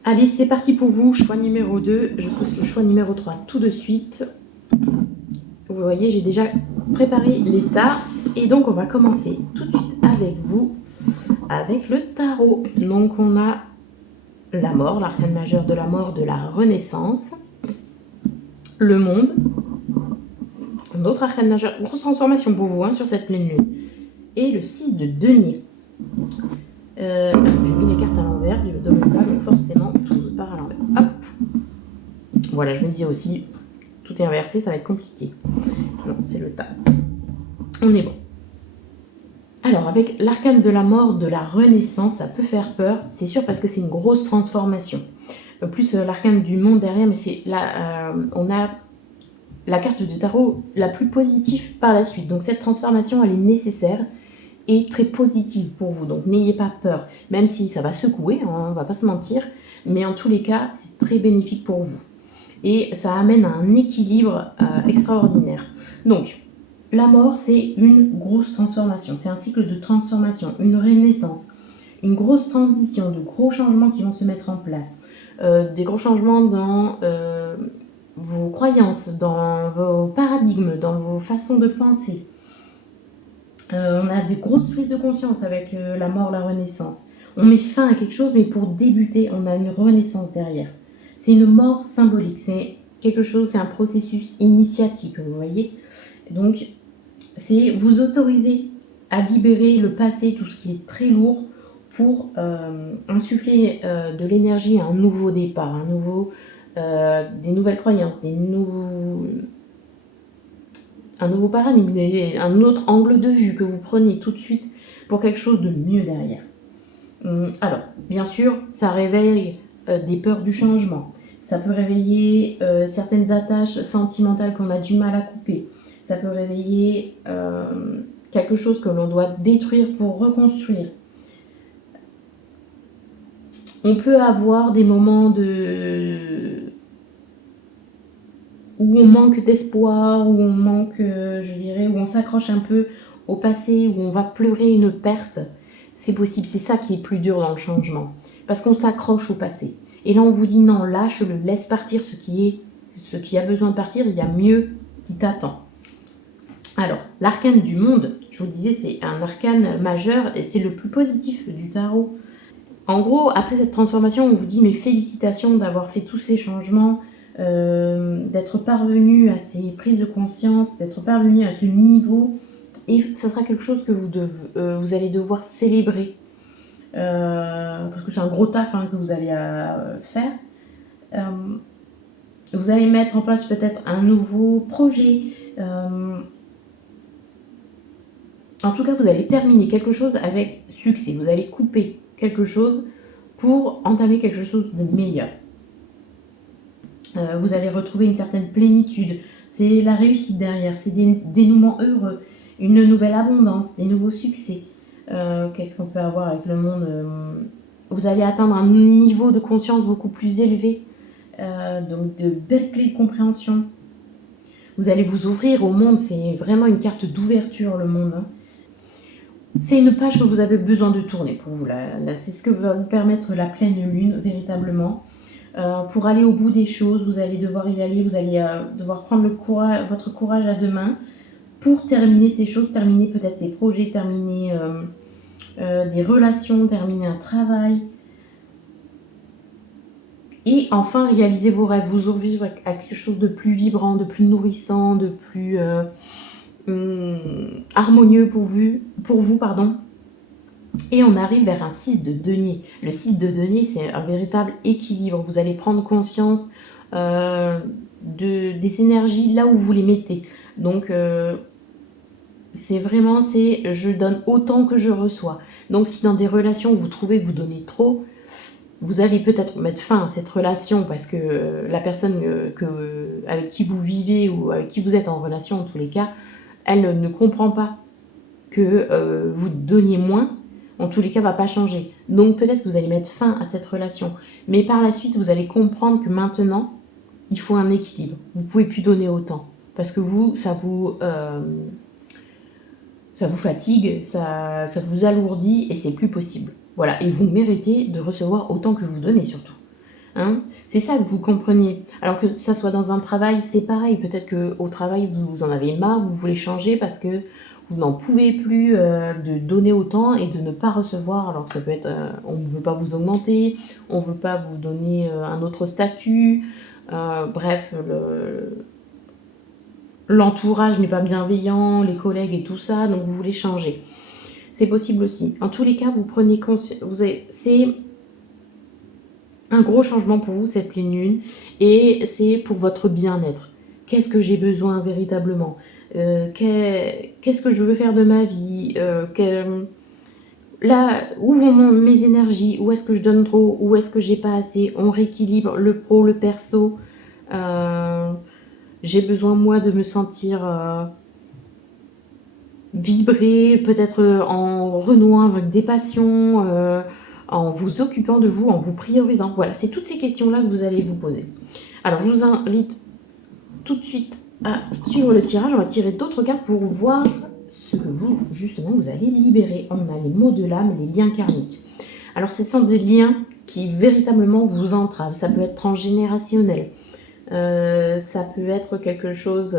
Allez, c'est parti pour vous, choix numéro 2, je pousse le choix numéro 3 tout de suite. Vous voyez, j'ai déjà préparé l'état et donc on va commencer tout de suite avec vous, avec le tarot. Donc on a la mort, l'arcane majeur de la mort, de la renaissance, le monde, un autre arcane majeur, grosse transformation pour vous hein, sur cette pleine lune, et le 6 de denier. J'ai mis les cartes à l'envers du domaine pas, donc forcément tout part à l'envers. Hop. Voilà, je me disais aussi, tout est inversé, ça va être compliqué. Non, c'est le tas. On est bon. Alors, avec l'arcane de la mort, de la renaissance, ça peut faire peur, c'est sûr, parce que c'est une grosse transformation. Plus l'arcane du monde derrière, mais c'est là, on a la carte de tarot la plus positive par la suite. Donc cette transformation, elle est nécessaire et très positive pour vous. Donc n'ayez pas peur, même si ça va secouer, hein, on ne va pas se mentir, mais en tous les cas, c'est très bénéfique pour vous. Et ça amène à un équilibre extraordinaire. Donc, la mort, c'est une grosse transformation, c'est un cycle de transformation, une renaissance, une grosse transition, de gros changements qui vont se mettre en place, des gros changements dans vos croyances, dans vos paradigmes, dans vos façons de penser. On a des grosses prises de conscience avec la mort, la renaissance. On met fin à quelque chose, mais pour débuter, on a une renaissance derrière. C'est une mort symbolique, c'est quelque chose, c'est un processus initiatique, vous voyez. Donc, c'est vous autoriser à libérer le passé, tout ce qui est très lourd, pour insuffler de l'énergie à un nouveau départ, des nouvelles croyances, un nouveau paradigme, un autre angle de vue que vous prenez tout de suite pour quelque chose de mieux derrière. Alors, bien sûr, ça réveille des peurs du changement. Ça peut réveiller certaines attaches sentimentales qu'on a du mal à couper. Ça peut réveiller quelque chose que l'on doit détruire pour reconstruire. On peut avoir des moments où on manque d'espoir, où on manque, où on s'accroche un peu au passé, où on va pleurer une perte. C'est possible, c'est ça qui est plus dur dans le changement. Parce qu'on s'accroche au passé. Et là, on vous dit non, lâche-le, laisse partir ce qui a besoin de partir, il y a mieux qui t'attend. Alors, l'arcane du monde, je vous disais, c'est un arcane majeur et c'est le plus positif du tarot. En gros, après cette transformation, on vous dit, mais félicitations d'avoir fait tous ces changements, d'être parvenu à ces prises de conscience, d'être parvenu à ce niveau, et ça sera quelque chose que vous allez devoir célébrer, parce que c'est un gros taf que vous allez faire. Vous allez mettre en place peut-être un nouveau projet. En tout cas, vous allez terminer quelque chose avec succès. Vous allez couper quelque chose pour entamer quelque chose de meilleur. Vous allez retrouver une certaine plénitude. C'est la réussite derrière, c'est des dénouements heureux, une nouvelle abondance, des nouveaux succès. Qu'est-ce qu'on peut avoir avec le monde Vous allez atteindre un niveau de conscience beaucoup plus élevé, donc de belles clés de compréhension. Vous allez vous ouvrir au monde, c'est vraiment une carte d'ouverture, le monde. C'est une page que vous avez besoin de tourner pour vous. C'est ce que va vous permettre la pleine lune, véritablement. Pour aller au bout des choses, vous allez devoir y aller, vous allez devoir prendre votre courage à deux mains pour terminer ces choses, terminer peut-être des projets, terminer des relations, terminer un travail. Et enfin, réaliser vos rêves, vous ouvrir à quelque chose de plus vibrant, de plus nourrissant, de plus harmonieux pour vous. Et on arrive vers un 6 de denier. Le 6 de denier, c'est un véritable équilibre. Vous allez prendre conscience des énergies là où vous les mettez. Donc, je donne autant que je reçois. Donc, si dans des relations vous trouvez que vous donnez trop, vous allez peut-être mettre fin à cette relation parce que la personne avec qui vous vivez ou avec qui vous êtes en relation, en tous les cas, elle ne comprend pas que vous donniez moins. En tous les cas, va pas changer. Donc peut-être que vous allez mettre fin à cette relation. Mais par la suite, vous allez comprendre que maintenant, il faut un équilibre. Vous ne pouvez plus donner autant. Parce que ça vous fatigue, ça vous alourdit et c'est plus possible. Voilà, et vous méritez de recevoir autant que vous donnez surtout. C'est ça que vous compreniez. Alors que ça soit dans un travail, c'est pareil. Peut-être qu'au travail, vous en avez marre, vous voulez changer parce que vous n'en pouvez plus de donner autant et de ne pas recevoir. Alors que ça peut être, on ne veut pas vous augmenter, on ne veut pas vous donner un autre statut. Bref, l'entourage n'est pas bienveillant, les collègues et tout ça, donc vous voulez changer. C'est possible aussi. En tous les cas, vous prenez conscience. C'est un gros changement pour vous, cette pleine lune, et c'est pour votre bien-être. Qu'est-ce que j'ai besoin véritablement qu'est-ce que je veux faire de ma vie là, où vont mes énergies, où est-ce que je donne trop, où est-ce que j'ai pas assez, on rééquilibre le pro, le perso. J'ai besoin moi de me sentir vibrer, peut-être en renouant avec des passions, en vous occupant de vous, en vous priorisant. Voilà, c'est toutes ces questions-là que vous allez vous poser. Alors je vous invite tout de suite à suivre le tirage. On va tirer d'autres cartes pour voir ce que vous allez libérer. On a les mots de l'âme, les liens karmiques. Alors ce sont des liens qui véritablement vous entravent. Ça peut être transgénérationnel. Ça peut être quelque chose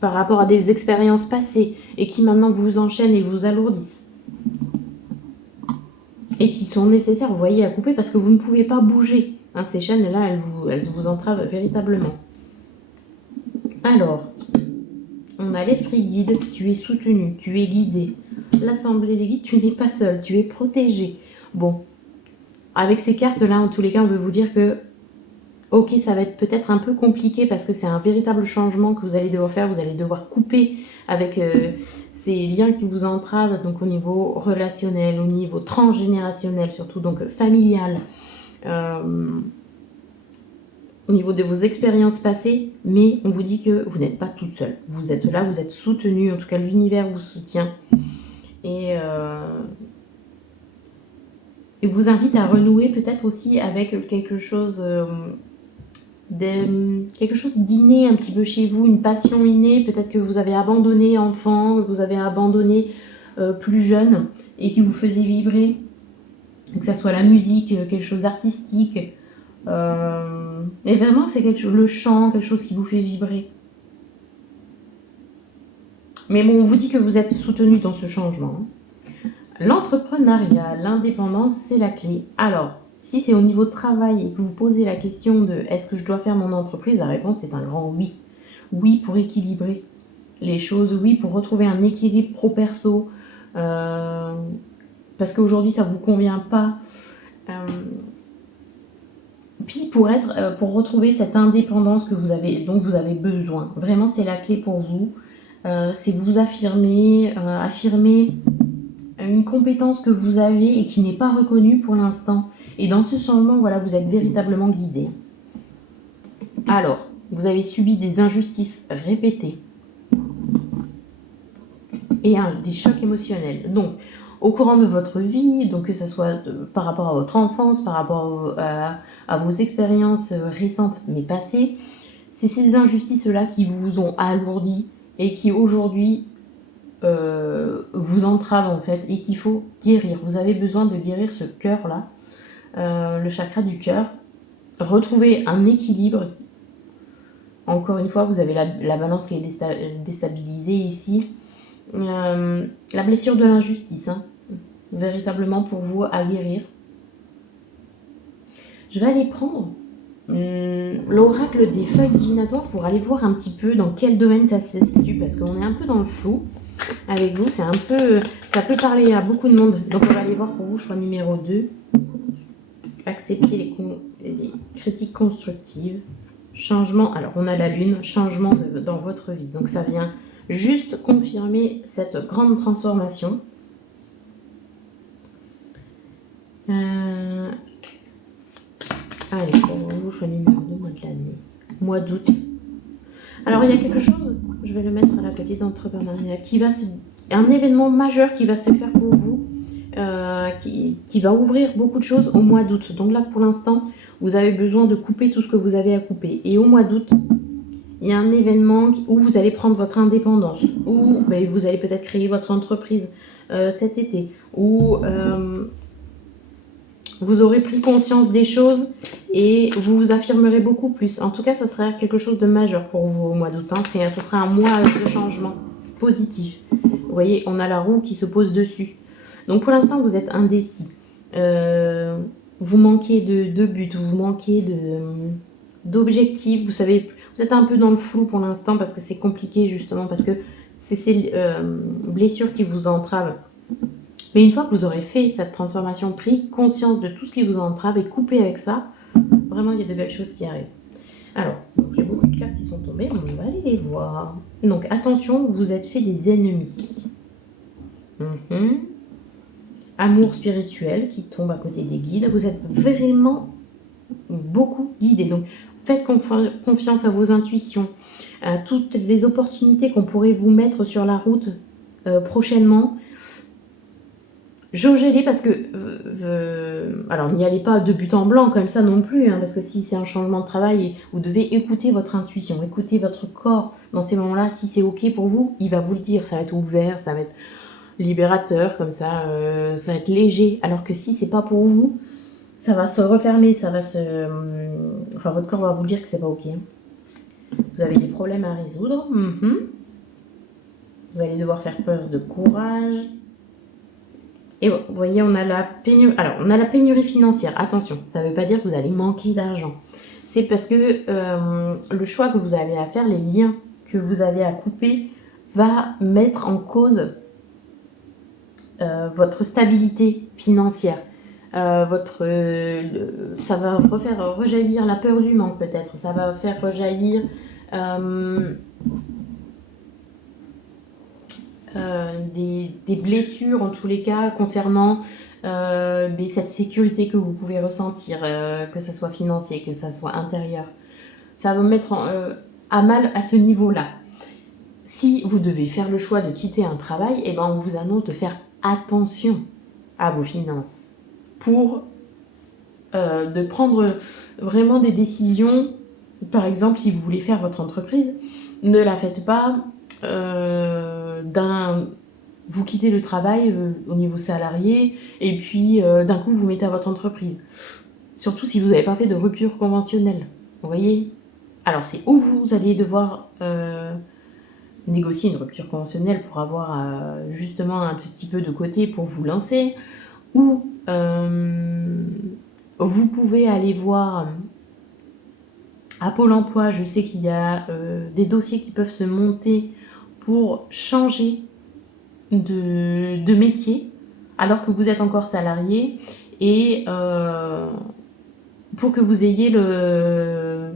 par rapport à des expériences passées et qui maintenant vous enchaînent et vous alourdissent. Et qui sont nécessaires, vous voyez, à couper parce que vous ne pouvez pas bouger. Hein, ces chaînes-là, elles vous entravent véritablement. Alors, on a l'esprit guide, tu es soutenu, tu es guidé. L'assemblée des guides, tu n'es pas seul, tu es protégé. Bon, avec ces cartes-là, en tous les cas, on veut vous dire que, ok, ça va être peut-être un peu compliqué parce que c'est un véritable changement que vous allez devoir faire. Vous allez devoir couper avec ces liens qui vous entravent, donc au niveau relationnel, au niveau transgénérationnel, surtout donc familial, au niveau de vos expériences passées, mais on vous dit que vous n'êtes pas toute seule. Vous êtes là, vous êtes soutenu, en tout cas l'univers vous soutient. Et vous invite à renouer peut-être aussi avec quelque chose d'inné un petit peu chez vous, une passion innée, peut-être que vous avez abandonné enfant, que vous avez abandonné plus jeune et qui vous faisait vibrer, que ça soit la musique, quelque chose d'artistique. Mais vraiment, c'est quelque chose, le chant, quelque chose qui vous fait vibrer. Mais bon, on vous dit que vous êtes soutenu dans ce changement. L'entrepreneuriat, l'indépendance, c'est la clé. Alors, si c'est au niveau de travail et que vous posez la question de est-ce que je dois faire mon entreprise, la réponse est un grand oui. Oui pour équilibrer les choses, oui pour retrouver un équilibre pro-perso, parce qu'aujourd'hui ça ne vous convient pas. Puis pour retrouver cette indépendance dont vous avez besoin. Vraiment, c'est la clé pour vous. C'est vous affirmer une compétence que vous avez et qui n'est pas reconnue pour l'instant. Et dans ce changement, voilà, vous êtes véritablement guidé. Alors, vous avez subi des injustices répétées et des chocs émotionnels. Donc, au courant de votre vie, donc que ce soit par rapport à votre enfance, par rapport à vos expériences récentes mais passées, c'est ces injustices-là qui vous ont alourdi et qui aujourd'hui vous entravent en fait et qu'il faut guérir. Vous avez besoin de guérir ce cœur-là, le chakra du cœur, retrouver un équilibre. Encore une fois, vous avez la balance qui est déstabilisée ici. La blessure de l'injustice, hein, véritablement pour vous à guérir. Je vais aller prendre l'oracle des feuilles divinatoires pour aller voir un petit peu dans quel domaine ça se situe, parce qu'on est un peu dans le flou avec vous, ça peut parler à beaucoup de monde. Donc on va aller voir pour vous, choix numéro 2. Accepter les critiques constructives. Changement, alors on a la lune, changement dans votre vie. Donc ça vient juste confirmer cette grande transformation. Allez, pour vous, choix numéro 2, mois de l'année. Mois d'août. Alors il y a quelque chose, je vais le mettre à la côté d'entrepreneuriat, un événement majeur qui va se faire pour vous, qui va ouvrir beaucoup de choses au mois d'août. Donc là pour l'instant, vous avez besoin de couper tout ce que vous avez à couper. Et au mois d'août, il y a un événement où vous allez prendre votre indépendance, où vous allez peut-être créer votre entreprise cet été, où vous aurez pris conscience des choses et vous vous affirmerez beaucoup plus. En tout cas, ça sera quelque chose de majeur pour vous au mois d'août. Hein. Ça sera un mois de changement positif. Vous voyez, on a la roue qui se pose dessus. Donc pour l'instant, vous êtes indécis. Vous manquez de but, vous manquez d'objectifs. Vous savez, vous êtes un peu dans le flou pour l'instant parce que c'est compliqué justement, parce que c'est ces blessures qui vous entravent. Mais une fois que vous aurez fait cette transformation, pris conscience de tout ce qui vous entrave et coupé avec ça, vraiment il y a de belles choses qui arrivent. Alors, j'ai beaucoup de cartes qui sont tombées, on va aller les voir. Donc attention, vous vous êtes fait des ennemis. Amour spirituel qui tombe à côté des guides. Vous êtes vraiment beaucoup guidés. Donc faites confiance à vos intuitions, à toutes les opportunités qu'on pourrait vous mettre sur la route prochainement. Jaugez-les parce que, alors n'y allez pas de but en blanc comme ça non plus, hein, parce que si c'est un changement de travail, vous devez écouter votre intuition, écouter votre corps dans ces moments-là. Si c'est ok pour vous, il va vous le dire, ça va être ouvert, ça va être libérateur comme ça va être léger. Alors que si c'est pas pour vous, ça va se refermer, votre corps va vous dire que c'est pas ok. Vous avez des problèmes à résoudre. Vous allez devoir faire preuve de courage. Et vous voyez, on a la pénurie. Alors, on a la pénurie financière. Attention, ça ne veut pas dire que vous allez manquer d'argent. C'est parce que le choix que vous avez à faire, les liens que vous avez à couper, va mettre en cause votre stabilité financière. Ça va refaire rejaillir la peur du manque peut-être. Ça va faire rejaillir des blessures en tous les cas concernant cette sécurité que vous pouvez ressentir, que ce soit financier, que ce soit intérieur. Ça va mettre à mal à ce niveau-là. Si vous devez faire le choix de quitter un travail, eh ben on vous annonce de faire attention à vos finances pour de prendre vraiment des décisions. Par exemple, si vous voulez faire votre entreprise, ne la faites pas vous quittez le travail au niveau salarié et puis d'un coup vous mettez à votre entreprise. Surtout si vous n'avez pas fait de rupture conventionnelle. Vous voyez ? Alors c'est où vous allez devoir négocier une rupture conventionnelle pour avoir justement un petit peu de côté pour vous lancer, ou vous pouvez aller voir à Pôle emploi. Je sais qu'il y a des dossiers qui peuvent se monter pour changer de métier alors que vous êtes encore salarié et pour que vous ayez le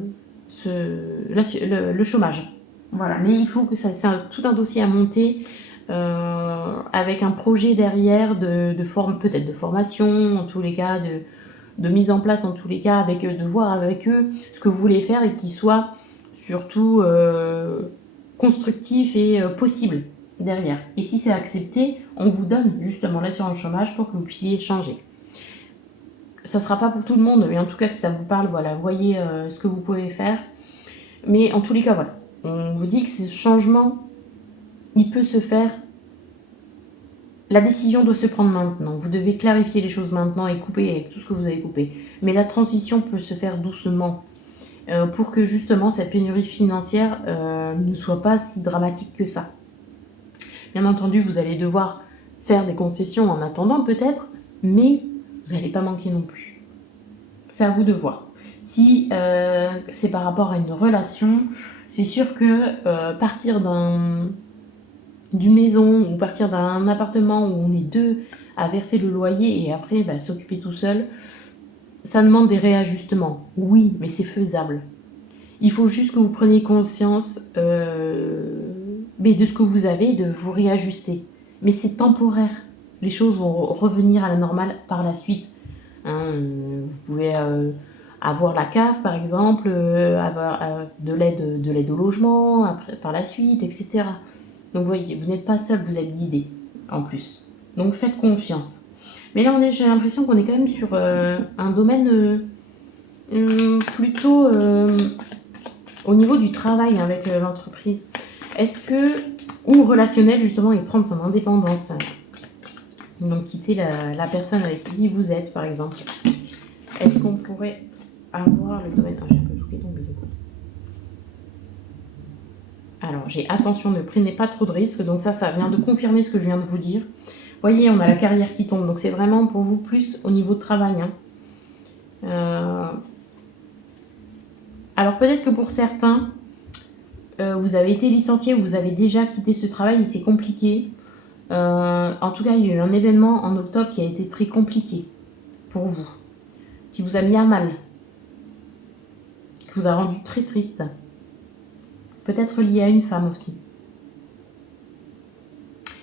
chômage. Voilà, mais il faut que c'est tout un dossier à monter avec un projet derrière peut-être de formation, en tous les cas, de mise en place en tous les cas, de voir avec eux ce que vous voulez faire et qui soit surtout constructif et possible derrière. Et si c'est accepté, on vous donne justement l'assurance chômage pour que vous puissiez changer. Ça ne sera pas pour tout le monde, mais en tout cas si ça vous parle, voilà, voyez ce que vous pouvez faire. Mais en tous les cas, voilà, on vous dit que ce changement, il peut se faire. La décision doit se prendre maintenant. Vous devez clarifier les choses maintenant et couper avec tout ce que vous avez coupé. Mais la transition peut se faire doucement pour que justement cette pénurie financière ne soit pas si dramatique que ça. Bien entendu, vous allez devoir faire des concessions en attendant peut-être, mais vous n'allez pas manquer non plus. C'est à vous de voir. Si c'est par rapport à une relation, c'est sûr que partir d'une maison ou partir d'un appartement où on est deux à verser le loyer et après s'occuper tout seul, ça demande des réajustements. Oui, mais c'est faisable. Il faut juste que vous preniez conscience de ce que vous avez, de vous réajuster. Mais c'est temporaire. Les choses vont revenir à la normale par la suite. Vous pouvez avoir la CAF, par exemple, avoir de l'aide au logement, après, par la suite, etc. Donc vous voyez, vous n'êtes pas seul, vous êtes guidé en plus. Donc faites confiance. Mais là, j'ai l'impression qu'on est quand même sur un domaine plutôt au niveau du travail avec l'entreprise. Est-ce que, ou relationnel justement, et prendre son indépendance. Donc quitter la personne avec qui vous êtes, par exemple. Est-ce qu'on pourrait avoir le domaine... j'ai un peu tout qui est tombé du coup. Alors, j'ai attention, ne prenez pas trop de risques. Donc ça vient de confirmer ce que je viens de vous dire. Vous voyez, on a la carrière qui tombe. Donc c'est vraiment pour vous plus au niveau de travail. Alors peut-être que pour certains, vous avez été licencié ou vous avez déjà quitté ce travail et c'est compliqué. En tout cas, il y a eu un événement en octobre qui a été très compliqué pour vous, qui vous a mis à mal, qui vous a rendu très triste. Peut-être lié à une femme aussi.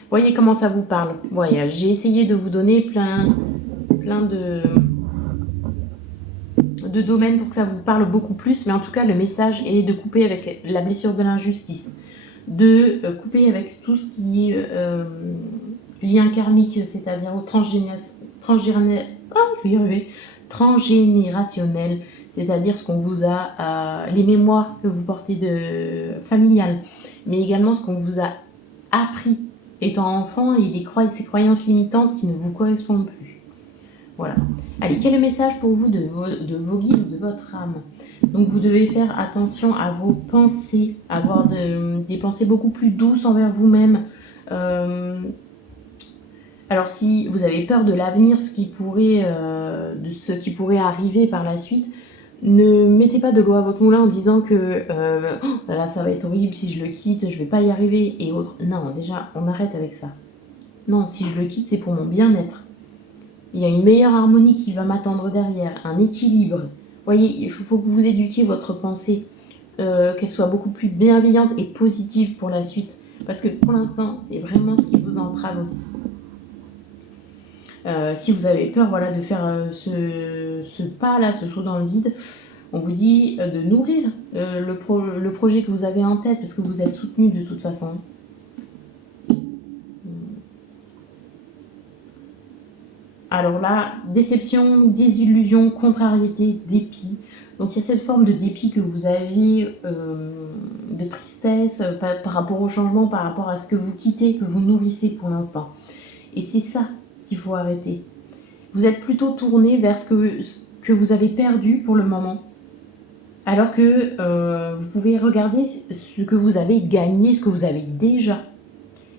Voyez comment ça vous parle. Voyez, j'ai essayé de vous donner plein de domaines pour que ça vous parle beaucoup plus, mais en tout cas, le message est de couper avec la blessure de l'injustice, de couper avec tout ce qui est lien karmique, c'est-à-dire au transgénérationnel, c'est-à-dire ce qu'on vous a, les mémoires que vous portez de familiales, mais également ce qu'on vous a appris étant enfant et ces croyances limitantes qui ne vous correspondent plus. Voilà. Allez, quel est le message pour vous de vos guides, de votre âme? Donc vous devez faire attention à vos pensées, avoir des pensées beaucoup plus douces envers vous-même, Alors si vous avez peur de l'avenir, de ce qui pourrait arriver par la suite, ne mettez pas de l'eau à votre moulin en disant que oh, là ça va être horrible si je le quitte, je vais pas y arriver et autres. Non, déjà on arrête avec ça. Non, si je le quitte c'est pour mon bien-être. Il y a une meilleure harmonie qui va m'attendre derrière, un équilibre. Vous voyez, il faut que vous éduquiez votre pensée, qu'elle soit beaucoup plus bienveillante et positive pour la suite. Parce que pour l'instant, c'est vraiment ce qui vous entrave aussi. Si vous avez peur voilà, de faire ce pas-là, ce saut dans le vide, on vous dit de nourrir le projet que vous avez en tête, parce que vous êtes soutenu de toute façon. Alors là, déception, désillusion, contrariété, dépit. Donc il y a cette forme de dépit que vous avez, de tristesse par rapport au changement, par rapport à ce que vous quittez, que vous nourrissez pour l'instant. Et c'est ça qu'il faut arrêter. Vous êtes plutôt tourné vers ce que vous avez perdu pour le moment. Alors que vous pouvez regarder ce que vous avez gagné, ce que vous avez déjà.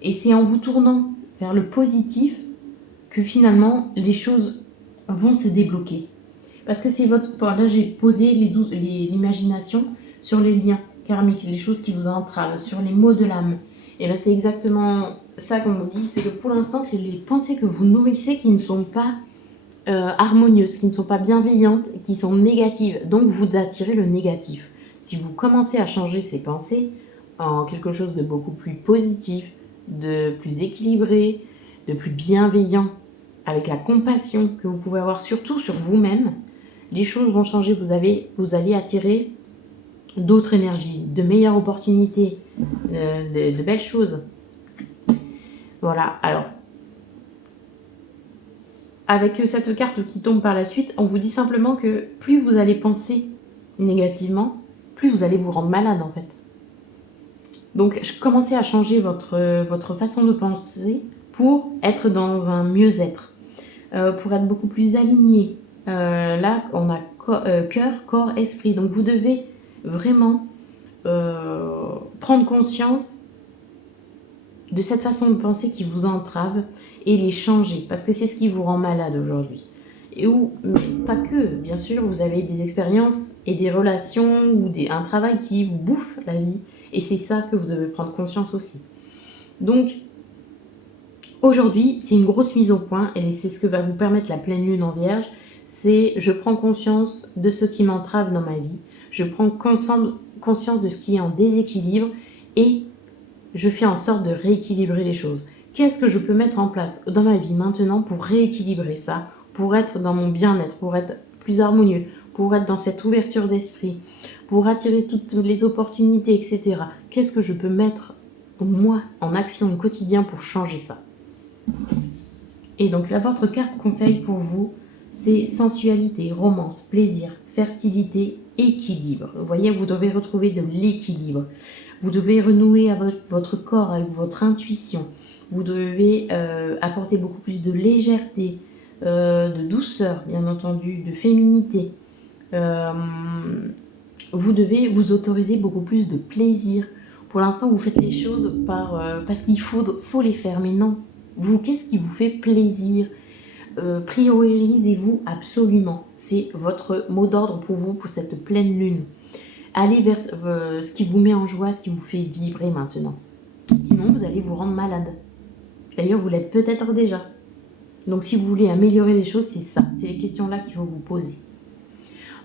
Et c'est en vous tournant vers le positif que finalement les choses vont se débloquer. Parce que c'est votre... Là j'ai posé l'imagination sur les liens karmiques, les choses qui vous entravent, sur les maux de l'âme. Et bien c'est exactement ça qu'on vous dit, c'est que pour l'instant c'est les pensées que vous nourrissez qui ne sont pas harmonieuses, qui ne sont pas bienveillantes, qui sont négatives. Donc vous attirez le négatif. Si vous commencez à changer ces pensées en quelque chose de beaucoup plus positif, de plus équilibré, de plus bienveillant, avec la compassion que vous pouvez avoir surtout sur vous-même, les choses vont changer. Vous allez attirer d'autres énergies, de meilleures opportunités, de belles choses. Voilà, alors, avec cette carte qui tombe par la suite, on vous dit simplement que plus vous allez penser négativement, plus vous allez vous rendre malade en fait. Donc, commencez à changer votre façon de penser pour être dans un mieux-être, pour être beaucoup plus aligné. Là, on a cœur, corps, esprit. Donc, vous devez vraiment prendre conscience de cette façon de penser qui vous entrave et les changer, parce que c'est ce qui vous rend malade aujourd'hui. Mais pas que, bien sûr, vous avez des expériences et des relations ou un travail qui vous bouffe la vie, et c'est ça que vous devez prendre conscience aussi. Donc, aujourd'hui, c'est une grosse mise au point, et c'est ce que va vous permettre la pleine lune en Vierge, c'est je prends conscience de ce qui m'entrave dans ma vie, je prends conscience de ce qui est en déséquilibre, et je fais en sorte de rééquilibrer les choses. Qu'est-ce que je peux mettre en place dans ma vie maintenant pour rééquilibrer ça, pour être dans mon bien-être, pour être plus harmonieux, pour être dans cette ouverture d'esprit, pour attirer toutes les opportunités, etc. Qu'est-ce que je peux mettre, moi, en action au quotidien pour changer ça? Et donc là, votre carte conseil pour vous, c'est sensualité, romance, plaisir, fertilité, équilibre. Vous voyez, vous devez retrouver de l'équilibre. Vous devez renouer avec votre corps, avec votre intuition. Vous devez apporter beaucoup plus de légèreté, de douceur, bien entendu, de féminité. Vous devez vous autoriser beaucoup plus de plaisir. Pour l'instant, vous faites les choses parce qu'il faut les faire, mais non. Vous, qu'est-ce qui vous fait plaisir? Priorisez-vous absolument. C'est votre mot d'ordre pour vous, pour cette pleine lune. Allez vers ce qui vous met en joie, ce qui vous fait vibrer maintenant. Sinon, vous allez vous rendre malade. D'ailleurs, vous l'êtes peut-être déjà. Donc, si vous voulez améliorer les choses, c'est ça. C'est les questions-là qu'il faut vous poser.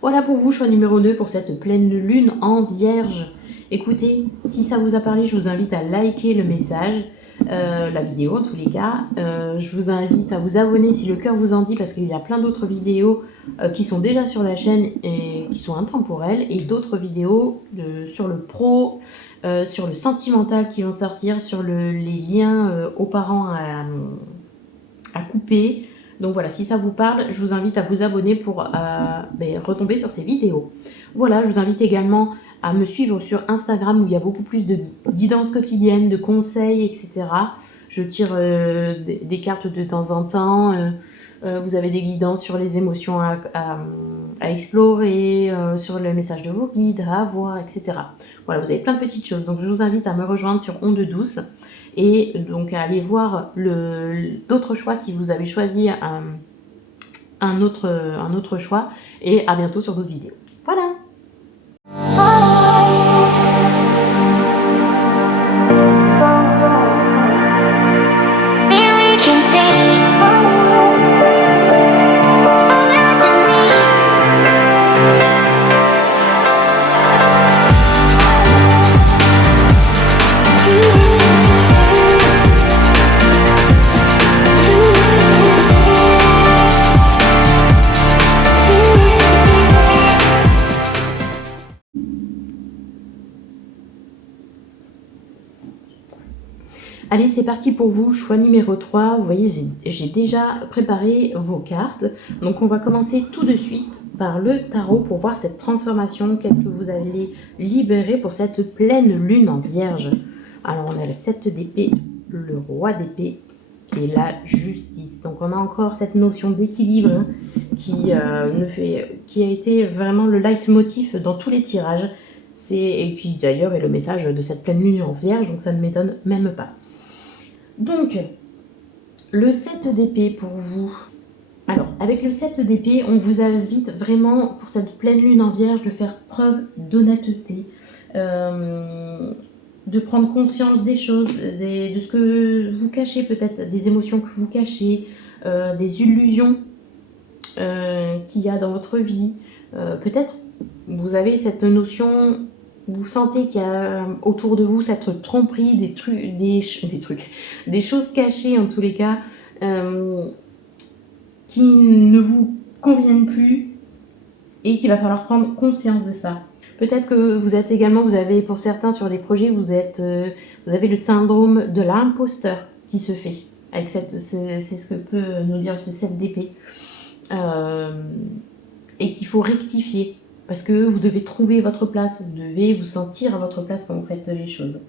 Voilà pour vous, choix numéro 2 pour cette pleine lune en Vierge. Écoutez, si ça vous a parlé, je vous invite à liker le message, la vidéo en tous les cas. Je vous invite à vous abonner si le cœur vous en dit, parce qu'il y a plein d'autres vidéos qui sont déjà sur la chaîne et qui sont intemporelles, et d'autres vidéos sur le pro, sur le sentimental qui vont sortir, sur les liens aux parents à couper. Donc voilà, si ça vous parle, je vous invite à vous abonner pour retomber sur ces vidéos. Voilà, je vous invite également à me suivre sur Instagram où il y a beaucoup plus de guidance quotidienne, de conseils, etc. Je tire des cartes de temps en temps. Vous avez des guidances sur les émotions à explorer, sur le message de vos guides à avoir, etc. Voilà, vous avez plein de petites choses. Donc, je vous invite à me rejoindre sur Onde Douce et donc à aller voir d'autres choix si vous avez choisi un autre choix. Et à bientôt sur d'autres vidéos. Voilà! Allez, c'est parti pour vous, choix numéro 3. Vous voyez, j'ai déjà préparé vos cartes. Donc, on va commencer tout de suite par le tarot pour voir cette transformation. Qu'est-ce que vous allez libérer pour cette pleine lune en vierge? Alors, on a le 7 d'épée, le roi d'épée et la justice. Donc, on a encore cette notion d'équilibre qui a été vraiment le leitmotiv dans tous les tirages. Et qui d'ailleurs est le message de cette pleine lune en vierge, donc ça ne m'étonne même pas. Donc, le 7 d'épée pour vous. Alors, avec le 7 d'épée, on vous invite vraiment, pour cette pleine lune en vierge, de faire preuve d'honnêteté, de prendre conscience des choses, de ce que vous cachez peut-être, des émotions que vous cachez, des illusions qu'il y a dans votre vie. Peut-être vous avez cette notion... Vous sentez qu'il y a autour de vous cette tromperie, des choses cachées en tous les cas, qui ne vous conviennent plus et qu'il va falloir prendre conscience de ça. Peut-être que vous avez pour certains sur les projets, vous avez le syndrome de l'imposteur qui se fait. C'est ce que peut nous dire ce 7 d'épée. Et qu'il faut rectifier. Parce que vous devez trouver votre place, vous devez vous sentir à votre place quand vous faites les choses.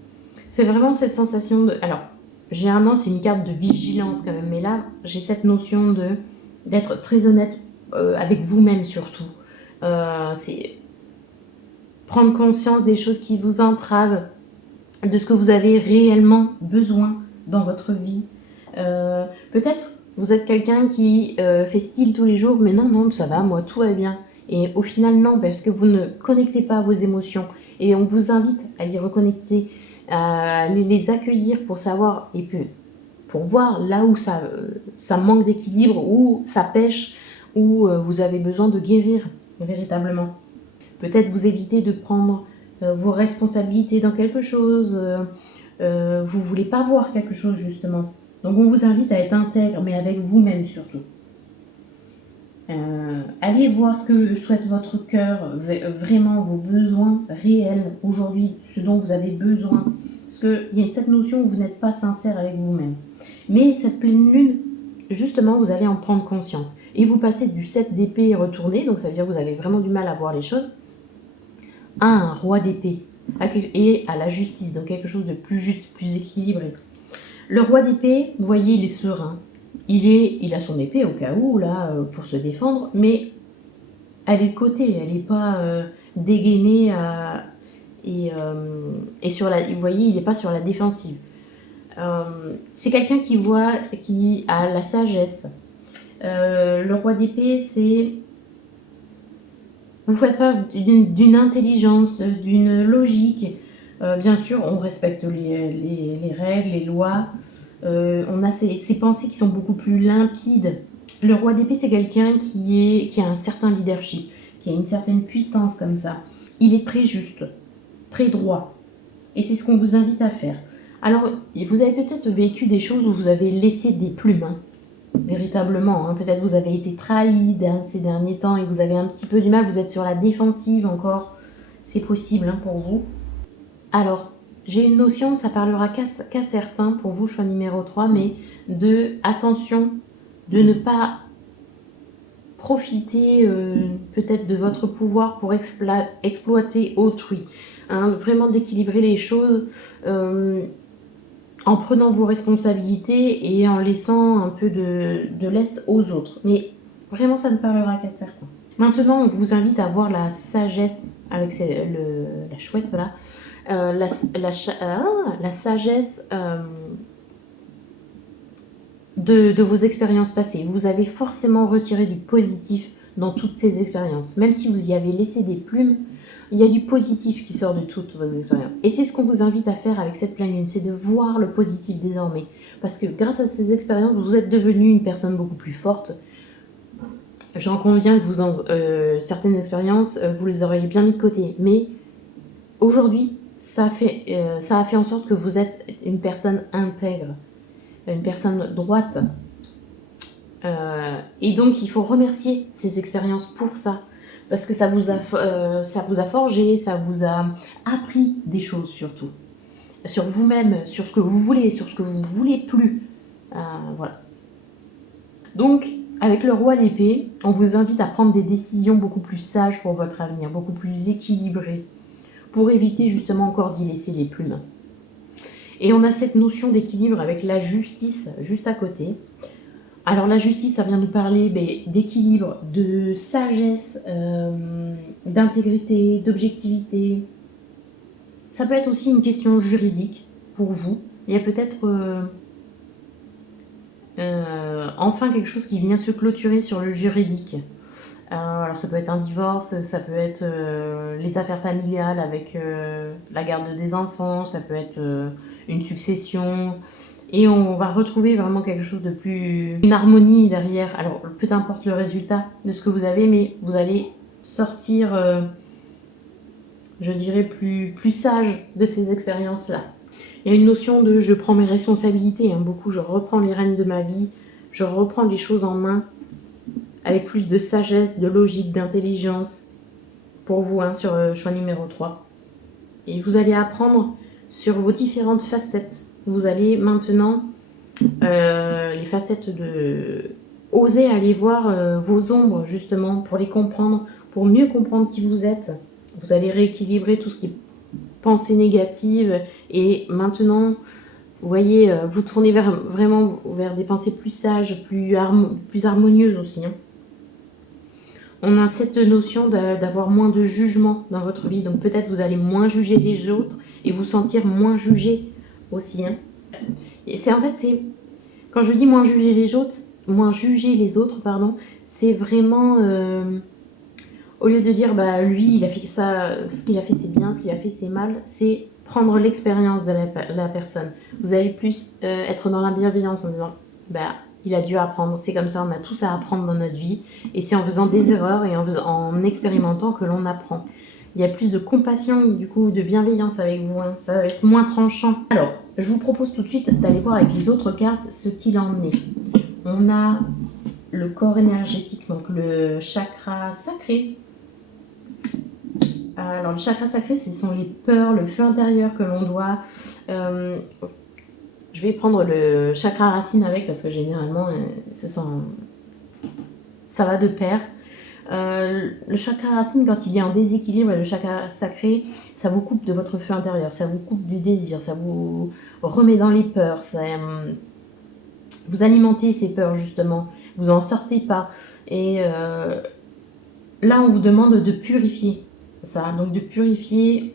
C'est vraiment cette sensation de... Alors, généralement, c'est une carte de vigilance quand même, mais là, j'ai cette notion d'être très honnête avec vous-même surtout. C'est prendre conscience des choses qui vous entravent, de ce que vous avez réellement besoin dans votre vie. Peut-être vous êtes quelqu'un qui fait style tous les jours, mais non, ça va, moi, tout va bien. Et au final, non, parce que vous ne connectez pas à vos émotions. Et on vous invite à y reconnecter, à les accueillir pour savoir, et puis pour voir là où ça manque d'équilibre, où ça pêche, où vous avez besoin de guérir véritablement. Peut-être vous évitez de prendre vos responsabilités dans quelque chose, vous voulez pas voir quelque chose justement. Donc on vous invite à être intègre, mais avec vous-même surtout. Allez voir ce que souhaite votre cœur, vraiment vos besoins réels aujourd'hui, ce dont vous avez besoin. Parce qu'il y a cette notion où vous n'êtes pas sincère avec vous-même. Mais cette pleine lune, justement, vous allez en prendre conscience. Et vous passez du 7 d'épée retourné, donc ça veut dire que vous avez vraiment du mal à voir les choses, à un roi d'épée et à la justice, donc quelque chose de plus juste, plus équilibré. Le roi d'épée, vous voyez, il est serein. Il a son épée au cas où, là, pour se défendre, mais elle est de côté, elle n'est pas dégainée et sur la... Vous voyez, il n'est pas sur la défensive. C'est quelqu'un qui a la sagesse. Le roi d'épée, c'est... Vous faites preuve d'une intelligence, d'une logique. Bien sûr, on respecte les règles, les lois. On a ces pensées qui sont beaucoup plus limpides. Le roi d'épée, c'est quelqu'un qui a un certain leadership, qui a une certaine puissance comme ça. Il est très juste, très droit. Et c'est ce qu'on vous invite à faire. Alors, vous avez peut-être vécu des choses où vous avez laissé des plumes, véritablement. Peut-être vous avez été trahi ces derniers temps et vous avez un petit peu du mal, vous êtes sur la défensive encore. C'est possible pour vous. Alors, j'ai une notion, ça parlera qu'à certains, pour vous, choix numéro 3, mais de attention, de ne pas profiter peut-être de votre pouvoir pour exploiter autrui. Vraiment d'équilibrer les choses. en prenant vos responsabilités et en laissant un peu de lest aux autres. Mais vraiment, ça ne parlera qu'à certains. Maintenant, on vous invite à voir la sagesse avec la chouette là, la sagesse de vos expériences passées. Vous avez forcément retiré du positif dans toutes ces expériences. Même si vous y avez laissé des plumes, il y a du positif qui sort de toutes vos expériences. Et c'est ce qu'on vous invite à faire avec cette pleine lune, c'est de voir le positif désormais. Parce que grâce à ces expériences, vous êtes devenu une personne beaucoup plus forte. J'en conviens que certaines expériences, vous les auriez bien mis de côté. Mais aujourd'hui, ça a fait en sorte que vous êtes une personne intègre, une personne droite. Et donc, il faut remercier ces expériences pour ça. Parce que ça vous a forgé, ça vous a appris des choses surtout. Sur vous-même, sur ce que vous voulez, sur ce que vous ne voulez plus. Voilà. Donc, avec le roi d'épée, on vous invite à prendre des décisions beaucoup plus sages pour votre avenir, beaucoup plus équilibrées, pour éviter justement encore d'y laisser les plumes. Et on a cette notion d'équilibre avec la justice juste à côté. Alors la justice, ça vient nous parler d'équilibre, de sagesse, d'intégrité, d'objectivité. Ça peut être aussi une question juridique pour vous. Il y a peut-être enfin quelque chose qui vient se clôturer sur le juridique. Alors ça peut être un divorce, ça peut être les affaires familiales avec la garde des enfants, ça peut être une succession. Et on va retrouver vraiment quelque chose de plus... une harmonie derrière. Alors, peu importe le résultat de ce que vous avez, mais vous allez sortir, je dirais, plus sage de ces expériences-là. Il y a une notion de je prends mes responsabilités, hein, beaucoup, je reprends les rênes de ma vie, je reprends les choses en main, avec plus de sagesse, de logique, d'intelligence, pour vous, hein, sur le choix numéro 3. Et vous allez apprendre sur vos différentes facettes. Vous allez maintenant, les facettes oser aller voir vos ombres justement pour les comprendre, pour mieux comprendre qui vous êtes. Vous allez rééquilibrer tout ce qui est pensée négative et maintenant, vous voyez, vous tournez vraiment vers des pensées plus sages, plus harmonieuses aussi. Hein. On a cette notion d'avoir moins de jugement dans votre vie, donc peut-être vous allez moins juger les autres et vous sentir moins jugé aussi. Hein. Et quand je dis moins juger les autres, c'est vraiment au lieu de dire lui il a fait ça, ce qu'il a fait c'est bien, ce qu'il a fait c'est mal, c'est prendre l'expérience de la personne. Vous allez plus être dans la bienveillance en disant il a dû apprendre, c'est comme ça, on a tous à apprendre dans notre vie et c'est en faisant des erreurs et en expérimentant que l'on apprend. Il y a plus de compassion, du coup, de bienveillance avec vous. Hein. Ça va être moins tranchant. Alors, je vous propose tout de suite d'aller voir avec les autres cartes ce qu'il en est. On a le corps énergétique, donc le chakra sacré. Alors, le chakra sacré, ce sont les peurs, le feu intérieur que l'on doit... je vais prendre le chakra racine avec parce que généralement, ça va de pair. Le chakra racine, quand il est en déséquilibre, le chakra sacré, ça vous coupe de votre feu intérieur, ça vous coupe du désir, ça vous remet dans les peurs, vous alimentez ces peurs justement, vous en sortez pas. Et là, on vous demande de purifier ça, donc de purifier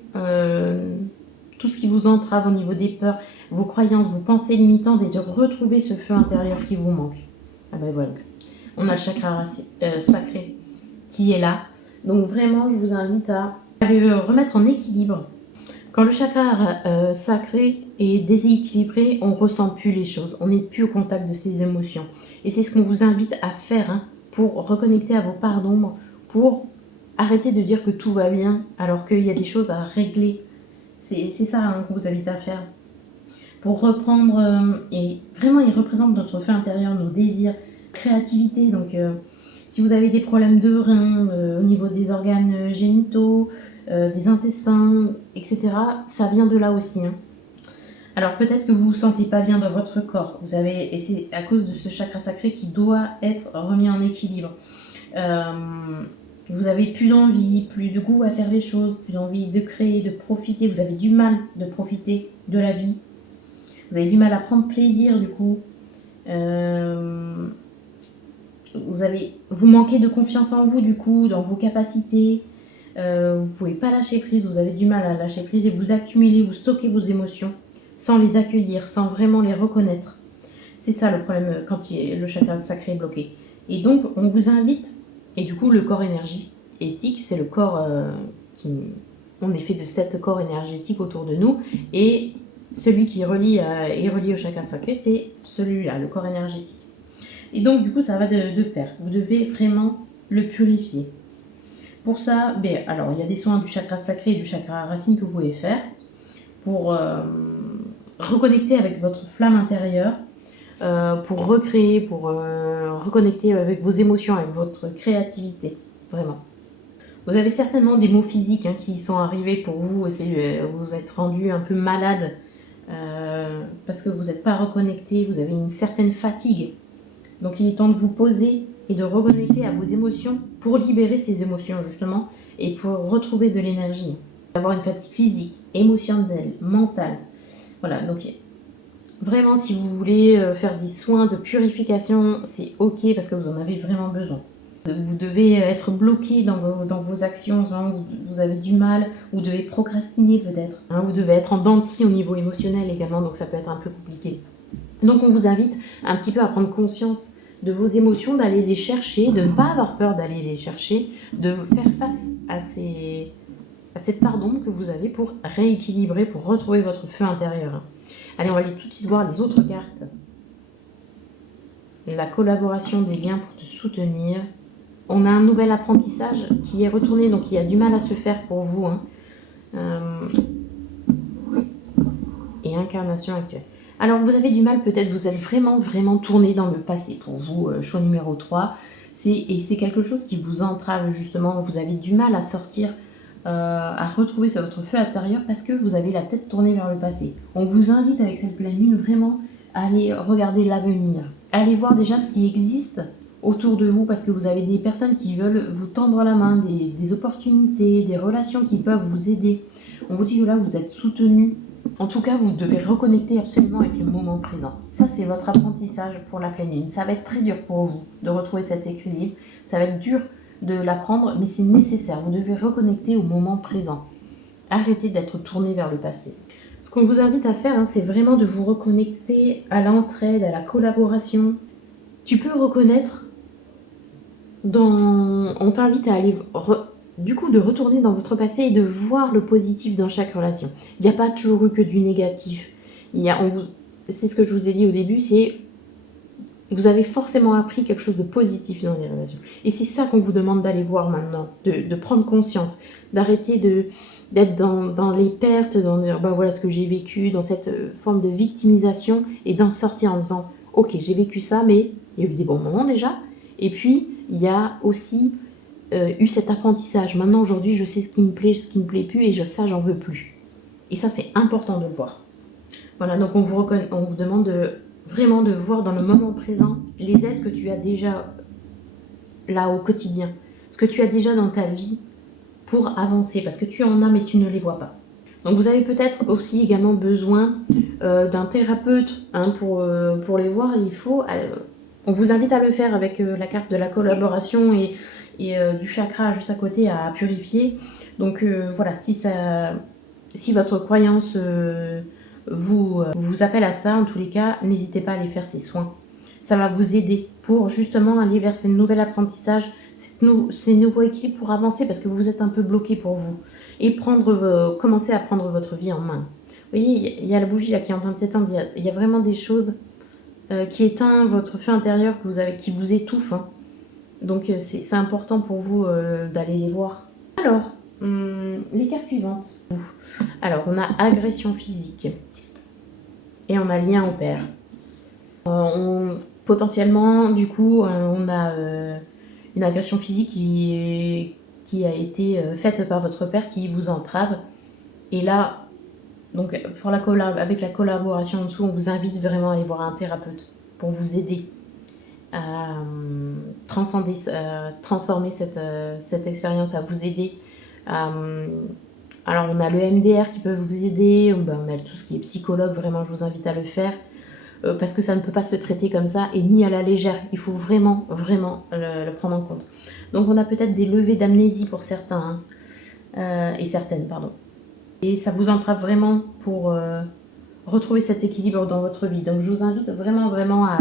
tout ce qui vous entrave au niveau des peurs, vos croyances, vos pensées limitantes et de retrouver ce feu intérieur qui vous manque. Voilà, on a le chakra sacré qui est là. Donc vraiment, je vous invite à remettre en équilibre. Quand le chakra sacré est déséquilibré, on ne ressent plus les choses, on n'est plus au contact de ses émotions. Et c'est ce qu'on vous invite à faire pour reconnecter à vos parts d'ombre, pour arrêter de dire que tout va bien alors qu'il y a des choses à régler. C'est ça qu'on vous invite à faire. Pour reprendre, et vraiment il représente notre feu intérieur, nos désirs, créativité, donc... si vous avez des problèmes de reins, au niveau des organes génitaux, des intestins, etc., ça vient de là aussi. Hein. Alors peut-être que vous ne vous sentez pas bien dans votre corps, et c'est à cause de ce chakra sacré qui doit être remis en équilibre. Vous avez plus d'envie, plus de goût à faire les choses, plus d'envie de créer, de profiter, vous avez du mal de profiter de la vie. Vous avez du mal à prendre plaisir du coup. Vous manquez de confiance en vous du coup, dans vos capacités. Vous pouvez pas lâcher prise, vous avez du mal à lâcher prise et vous accumulez, vous stockez vos émotions sans les accueillir, sans vraiment les reconnaître. C'est ça le problème quand le chakra sacré est bloqué. Et donc on vous invite, et du coup le corps énergétique, c'est le corps on est fait de 7 corps énergétiques autour de nous, et celui qui est relié au chakra sacré, c'est celui-là, le corps énergétique. Et donc, du coup, ça va de pair. Vous devez vraiment le purifier. Pour ça, alors, il y a des soins du chakra sacré et du chakra racine que vous pouvez faire pour reconnecter avec votre flamme intérieure, pour recréer, pour reconnecter avec vos émotions, avec votre créativité, vraiment. Vous avez certainement des maux physiques qui sont arrivés pour vous, et vous êtes rendu un peu malade parce que vous n'êtes pas reconnecté, vous avez une certaine fatigue. Donc il est temps de vous poser et de reconnecter à vos émotions pour libérer ces émotions justement et pour retrouver de l'énergie. Avoir une fatigue physique, émotionnelle, mentale. Voilà, donc vraiment si vous voulez faire des soins de purification, c'est ok parce que vous en avez vraiment besoin. Vous devez être bloqué dans vos actions, vous avez du mal, vous devez procrastiner peut-être. Vous devez être en dents de scie au niveau émotionnel également, donc ça peut être un peu compliqué. Donc on vous invite un petit peu à prendre conscience de vos émotions, d'aller les chercher, de ne pas avoir peur d'aller les chercher, de faire face à cette part d'ombre que vous avez pour rééquilibrer, pour retrouver votre feu intérieur. Allez, on va aller tout de suite voir les autres cartes. La collaboration des liens pour te soutenir. On a un nouvel apprentissage qui est retourné, donc il y a du mal à se faire pour vous. Et incarnation actuelle. Alors vous avez du mal, peut-être vous êtes vraiment tourné dans le passé pour vous, choix numéro 3. Et c'est quelque chose qui vous entrave justement, vous avez du mal à sortir, à retrouver votre feu intérieur parce que vous avez la tête tournée vers le passé. On vous invite avec cette pleine lune vraiment à aller regarder l'avenir, aller voir déjà ce qui existe autour de vous parce que vous avez des personnes qui veulent vous tendre la main, des opportunités, des relations qui peuvent vous aider. On vous dit que là vous êtes soutenu. En tout cas, vous devez reconnecter absolument avec le moment présent. Ça, c'est votre apprentissage pour la pleine lune. Ça va être très dur pour vous de retrouver cet équilibre. Ça va être dur de l'apprendre, mais c'est nécessaire. Vous devez reconnecter au moment présent. Arrêtez d'être tourné vers le passé. Ce qu'on vous invite à faire, c'est vraiment de vous reconnecter à l'entraide, à la collaboration. Tu peux reconnaître on t'invite à aller du coup de retourner dans votre passé et de voir le positif dans chaque relation. Il n'y a pas toujours eu que du négatif. C'est ce que je vous ai dit au début, c'est vous avez forcément appris quelque chose de positif dans les relations. Et c'est ça qu'on vous demande d'aller voir maintenant, de prendre conscience, d'arrêter d'être dans les pertes, dans dire voilà ce que j'ai vécu, dans cette forme de victimisation et d'en sortir en disant ok, j'ai vécu ça, mais il y a eu des bons moments déjà. Et puis il y a aussi eu cet apprentissage. Maintenant, aujourd'hui, je sais ce qui me plaît, ce qui me plaît plus, et ça, j'en veux plus. Et ça, c'est important de le voir. Voilà, donc on vous demande vraiment de voir dans le moment présent les aides que tu as déjà là au quotidien, ce que tu as déjà dans ta vie pour avancer, parce que tu en as, mais tu ne les vois pas. Donc vous avez peut-être aussi également besoin d'un thérapeute pour les voir. On vous invite à le faire avec la carte de la collaboration et du chakra juste à côté à purifier. Donc voilà, si votre croyance vous appelle à ça, en tous les cas, n'hésitez pas à aller faire ces soins. Ça va vous aider pour justement aller vers ces nouveaux apprentissages, ces nouveaux équilibres pour avancer parce que vous êtes un peu bloqué pour vous. Et commencer à prendre votre vie en main. Vous voyez, il y a la bougie là qui est en train de s'éteindre, il y a vraiment des choses qui éteint votre feu intérieur qui vous étouffe. Donc c'est important pour vous d'aller les voir. Alors, les cartes suivantes. Alors, on a agression physique. Et on a lien au père. Potentiellement, du coup, on a une agression physique qui a été faite par votre père qui vous entrave. Et là, donc avec la collaboration en dessous, on vous invite vraiment à aller voir un thérapeute pour vous aider à transformer cette expérience, à vous aider à Alors on a le MDR qui peut vous aider, on a tout ce qui est psychologue, vraiment je vous invite à le faire. Parce que ça ne peut pas se traiter comme ça et ni à la légère. Il faut vraiment, vraiment le prendre en compte. Donc on a peut-être des levées d'amnésie pour certains, et certaines, pardon. Et ça vous entrave vraiment pour retrouver cet équilibre dans votre vie. Donc je vous invite vraiment, vraiment à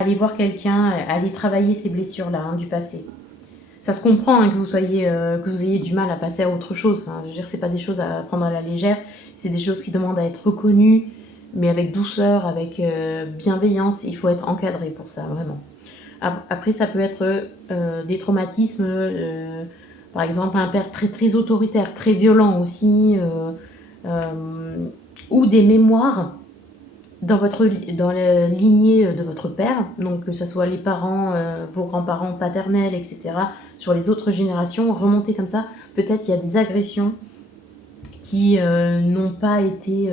aller voir quelqu'un, à aller travailler ces blessures-là du passé. Ça se comprend que vous ayez du mal à passer à autre chose. Je veux dire, c'est pas des choses à prendre à la légère, c'est des choses qui demandent à être reconnues, mais avec douceur, avec bienveillance. Il faut être encadré pour ça, vraiment. Après, ça peut être des traumatismes, par exemple un père très, très autoritaire, très violent aussi, ou des mémoires dans la lignée de votre père, donc que ce soit les parents, vos grands-parents paternels, etc., sur les autres générations, remonter comme ça, peut-être il y a des agressions qui n'ont pas été...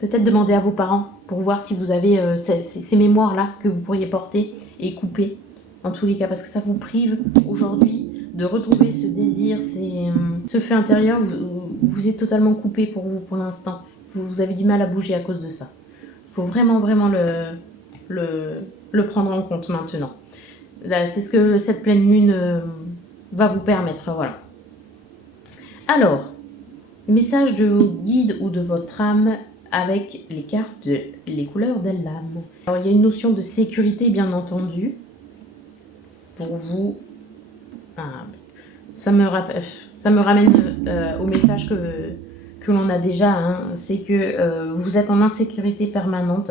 peut-être demander à vos parents pour voir si vous avez ces mémoires-là que vous pourriez porter et couper, en tous les cas, parce que ça vous prive aujourd'hui de retrouver ce désir, ce fait intérieur, vous êtes totalement coupé pour vous pour l'instant. Vous avez du mal à bouger à cause de ça. Il faut vraiment, vraiment le prendre en compte maintenant. Là, c'est ce que cette pleine lune va vous permettre, voilà. Alors, message de vos guides ou de votre âme avec les cartes, les couleurs de l'âme. Alors, il y a une notion de sécurité, bien entendu, pour vous. Ça me ramène au message que l'on a déjà, c'est que vous êtes en insécurité permanente,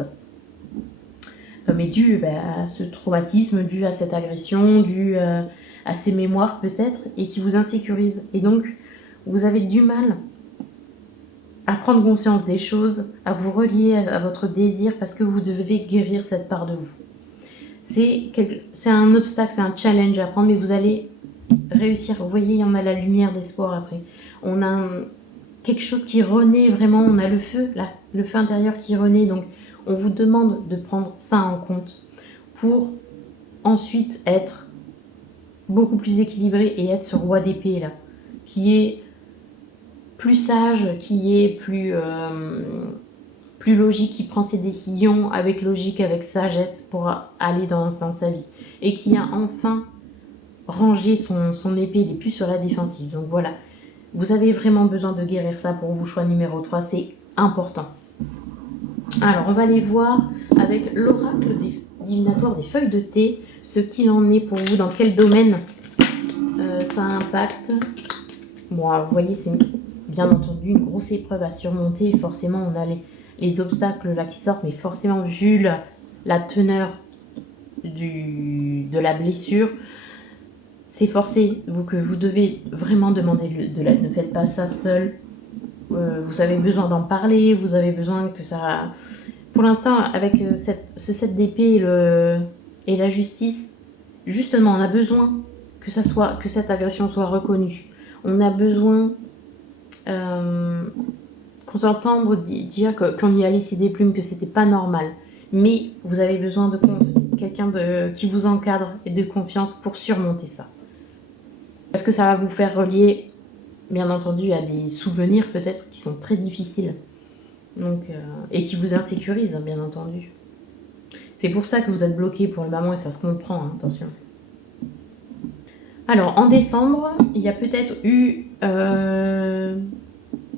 mais dû à ce traumatisme, dû à cette agression, dû à ces mémoires peut-être, et qui vous insécurise. Et donc, vous avez du mal à prendre conscience des choses, à vous relier à votre désir, parce que vous devez guérir cette part de vous. C'est un obstacle, c'est un challenge à prendre, mais vous allez réussir. Vous voyez, il y en a la lumière d'espoir après. On a quelque chose qui renaît vraiment, on a le feu, là, le feu intérieur qui renaît. Donc, on vous demande de prendre ça en compte pour ensuite être beaucoup plus équilibré et être ce roi d'épée là, qui est plus sage, qui est plus logique, qui prend ses décisions avec logique, avec sagesse pour aller dans sa vie. Et qui a enfin rangé son épée, il n'est plus sur la défensive. Donc voilà, vous avez vraiment besoin de guérir ça pour vous, choix numéro 3, c'est important. Alors, on va aller voir avec l'oracle divinatoire des feuilles de thé, ce qu'il en est pour vous, dans quel domaine ça impacte. Bon, vous voyez, c'est bien entendu une grosse épreuve à surmonter. Forcément, on a les obstacles là qui sortent, mais forcément, vu la teneur de la blessure, c'est forcé que vous devez vraiment demander de l'aide. Ne faites pas ça seul. Vous avez besoin d'en parler, vous avez besoin que ça... Pour l'instant, avec ce 7 d'épée et la justice, justement, on a besoin que cette agression soit reconnue. On a besoin qu'on s'entende dire qu'on y a laissé des plumes, que c'était pas normal. Mais vous avez besoin de quelqu'un qui vous encadre et de confiance pour surmonter ça. Parce que ça va vous faire relier, bien entendu, à des souvenirs peut-être qui sont très difficiles. Donc, et qui vous insécurisent, bien entendu. C'est pour ça que vous êtes bloqué pour le moment et ça se comprend, attention. Alors, en décembre, il y a peut-être eu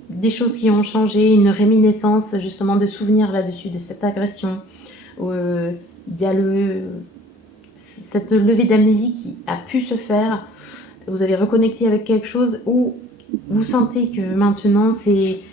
des choses qui ont changé, une réminiscence justement de souvenirs là-dessus, de cette agression. Il y a cette levée d'amnésie qui a pu se faire. Vous allez reconnecter avec quelque chose où vous sentez que maintenant, ces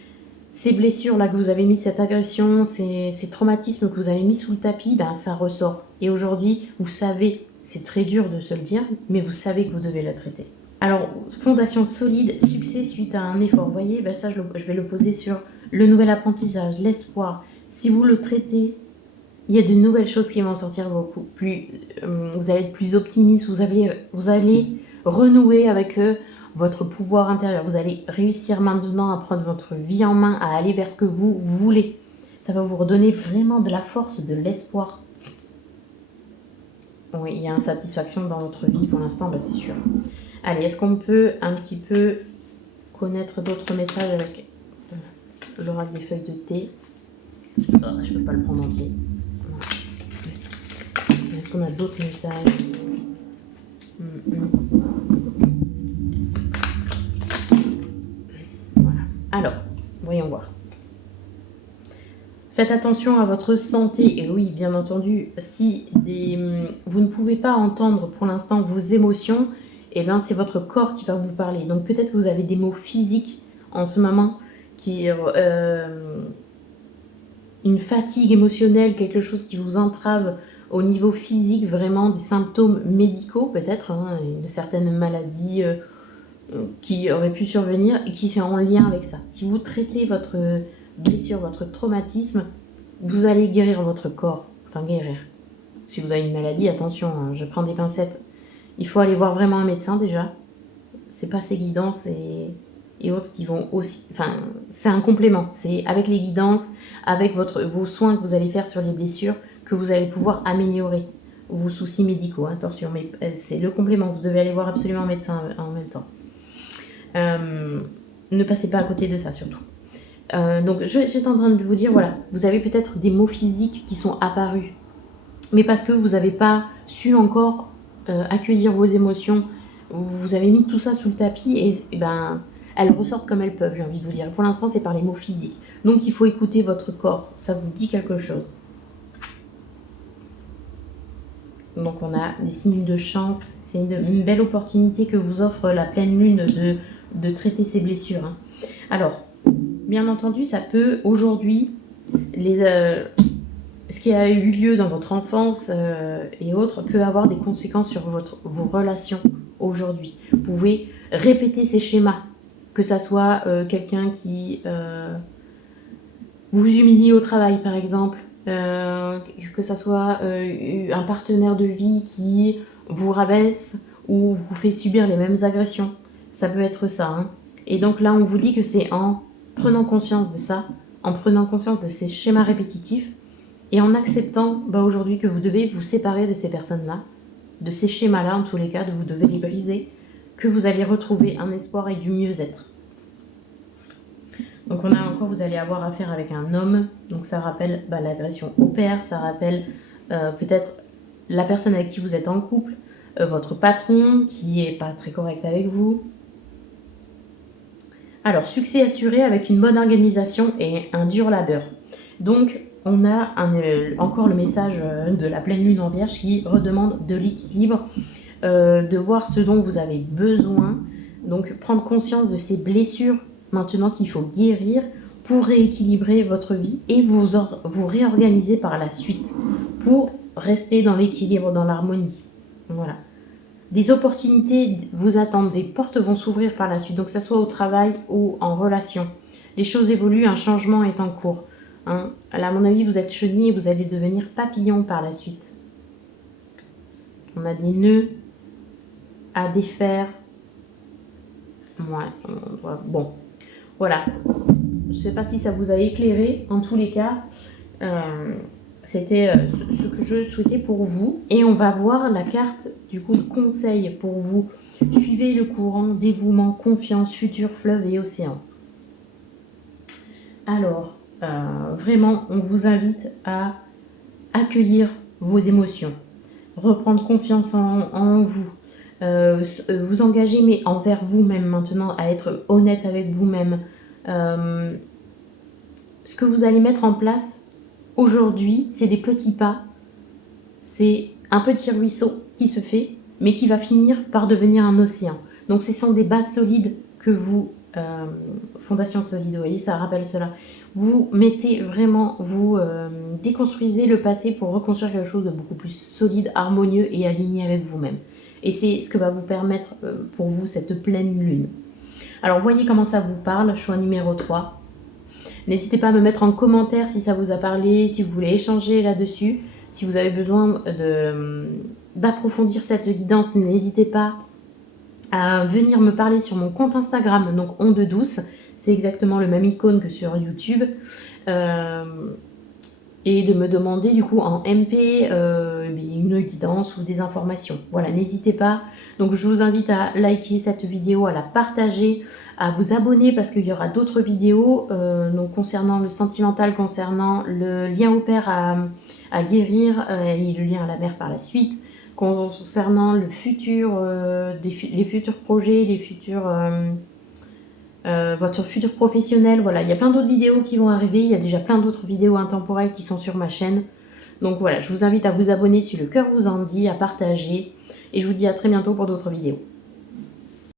blessures-là que vous avez mis, cette agression, ces traumatismes que vous avez mis sous le tapis, ça ressort. Et aujourd'hui, vous savez, c'est très dur de se le dire, mais vous savez que vous devez la traiter. Alors, fondation solide, succès suite à un effort. Vous voyez, ça, je vais le poser sur le nouvel apprentissage, l'espoir. Si vous le traitez, il y a de nouvelles choses qui vont sortir beaucoup plus. Vous allez être plus optimiste, vous allez renouer avec votre pouvoir intérieur. Vous allez réussir maintenant à prendre votre vie en main, à aller vers ce que vous voulez. Ça va vous redonner vraiment de la force, de l'espoir. Oui, il y a une satisfaction dans votre vie pour l'instant, c'est sûr. Allez, est-ce qu'on peut un petit peu connaître d'autres messages avec l'oracle des feuilles de thé. Je peux pas le prendre entier. Est-ce qu'on a d'autres messages? Voilà. Alors, voyons voir. Faites attention à votre santé. Et oui, bien entendu, si vous ne pouvez pas entendre pour l'instant vos émotions, eh bien, c'est votre corps qui va vous parler. Donc peut-être que vous avez des mots physiques en ce moment, une fatigue émotionnelle, quelque chose qui vous entrave au niveau physique, vraiment des symptômes médicaux peut-être, une certaine maladie qui aurait pu survenir et qui sont en lien avec ça. Si vous traitez votre blessure, votre traumatisme, vous allez guérir votre corps. Enfin, guérir. Si vous avez une maladie, attention, je prends des pincettes. Il faut aller voir vraiment un médecin déjà. C'est pas ces guidances et autres qui vont aussi... Enfin, c'est un complément. C'est avec les guidances, avec vos soins que vous allez faire sur les blessures, que vous allez pouvoir améliorer vos soucis médicaux. Attention, mais c'est le complément. Vous devez aller voir absolument un médecin en même temps. Ne passez pas à côté de ça surtout. Donc j'étais en train de vous dire, voilà, vous avez peut-être des mots physiques qui sont apparus, mais parce que vous n'avez pas su encore accueillir vos émotions, vous avez mis tout ça sous le tapis et ben, elles ressortent comme elles peuvent, j'ai envie de vous dire. Pour l'instant, c'est par les mots physiques. Donc il faut écouter votre corps, ça vous dit quelque chose. Donc on a des signes de chance, c'est une belle opportunité que vous offre la pleine lune de traiter ces blessures. Alors, bien entendu, ça peut aujourd'hui, ce qui a eu lieu dans votre enfance et autres, peut avoir des conséquences sur vos relations aujourd'hui. Vous pouvez répéter ces schémas, que ça soit quelqu'un qui vous humilie au travail par exemple, que ça soit un partenaire de vie qui vous rabaisse ou vous fait subir les mêmes agressions. Ça peut être ça. Et donc là, on vous dit que c'est en prenant conscience de ça, en prenant conscience de ces schémas répétitifs et en acceptant aujourd'hui que vous devez vous séparer de ces personnes-là, de ces schémas-là en tous les cas, vous devez les briser, que vous allez retrouver un espoir et du mieux-être. Donc vous allez avoir affaire avec un homme, donc ça rappelle l'agression au père, ça rappelle peut-être la personne avec qui vous êtes en couple, votre patron qui n'est pas très correct avec vous. Alors, succès assuré avec une bonne organisation et un dur labeur. Donc, on a encore le message de la pleine lune en Vierge qui redemande de l'équilibre, de voir ce dont vous avez besoin. Donc, prendre conscience de ces blessures maintenant qu'il faut guérir pour rééquilibrer votre vie et vous réorganiser par la suite pour rester dans l'équilibre, dans l'harmonie. Voilà. Des opportunités vous attendent, des portes vont s'ouvrir par la suite, donc que ce soit au travail ou en relation. Les choses évoluent, un changement est en cours. Là, à mon avis, vous êtes chenille et vous allez devenir papillon par la suite. On a des nœuds à défaire. Ouais, bon, voilà. Je ne sais pas si ça vous a éclairé, en tous les cas. C'était ce que je souhaitais pour vous. Et on va voir la carte du coup de conseil pour vous. Suivez le courant, dévouement, confiance, futur, fleuve et océan. Alors, vraiment, on vous invite à accueillir vos émotions, reprendre confiance en vous, vous engager mais envers vous-même maintenant, à être honnête avec vous-même. Ce que vous allez mettre en place aujourd'hui, c'est des petits pas, c'est un petit ruisseau qui se fait, mais qui va finir par devenir un océan. Donc ce sont des bases solides que vous, fondation solide, vous voyez, ça rappelle cela. Vous mettez vraiment, vous déconstruisez le passé pour reconstruire quelque chose de beaucoup plus solide, harmonieux et aligné avec vous-même. Et c'est ce que va vous permettre pour vous cette pleine lune. Alors voyez comment ça vous parle, choix numéro 3. N'hésitez pas à me mettre en commentaire si ça vous a parlé, si vous voulez échanger là-dessus. Si vous avez besoin d'approfondir cette guidance, n'hésitez pas à venir me parler sur mon compte Instagram, donc Onde Douce. C'est exactement le même icône que sur YouTube. et de me demander du coup en MP une guidance ou des informations. Voilà, n'hésitez pas. Donc je vous invite à liker cette vidéo, à la partager, à vous abonner parce qu'il y aura d'autres vidéos donc concernant le sentimental, concernant le lien au père à guérir et le lien à la mère par la suite, concernant le futur, les futurs projets, les futurs... votre futur professionnel, voilà, il y a plein d'autres vidéos qui vont arriver, il y a déjà plein d'autres vidéos intemporelles qui sont sur ma chaîne. Donc voilà, je vous invite à vous abonner si le cœur vous en dit, à partager, et je vous dis à très bientôt pour d'autres vidéos.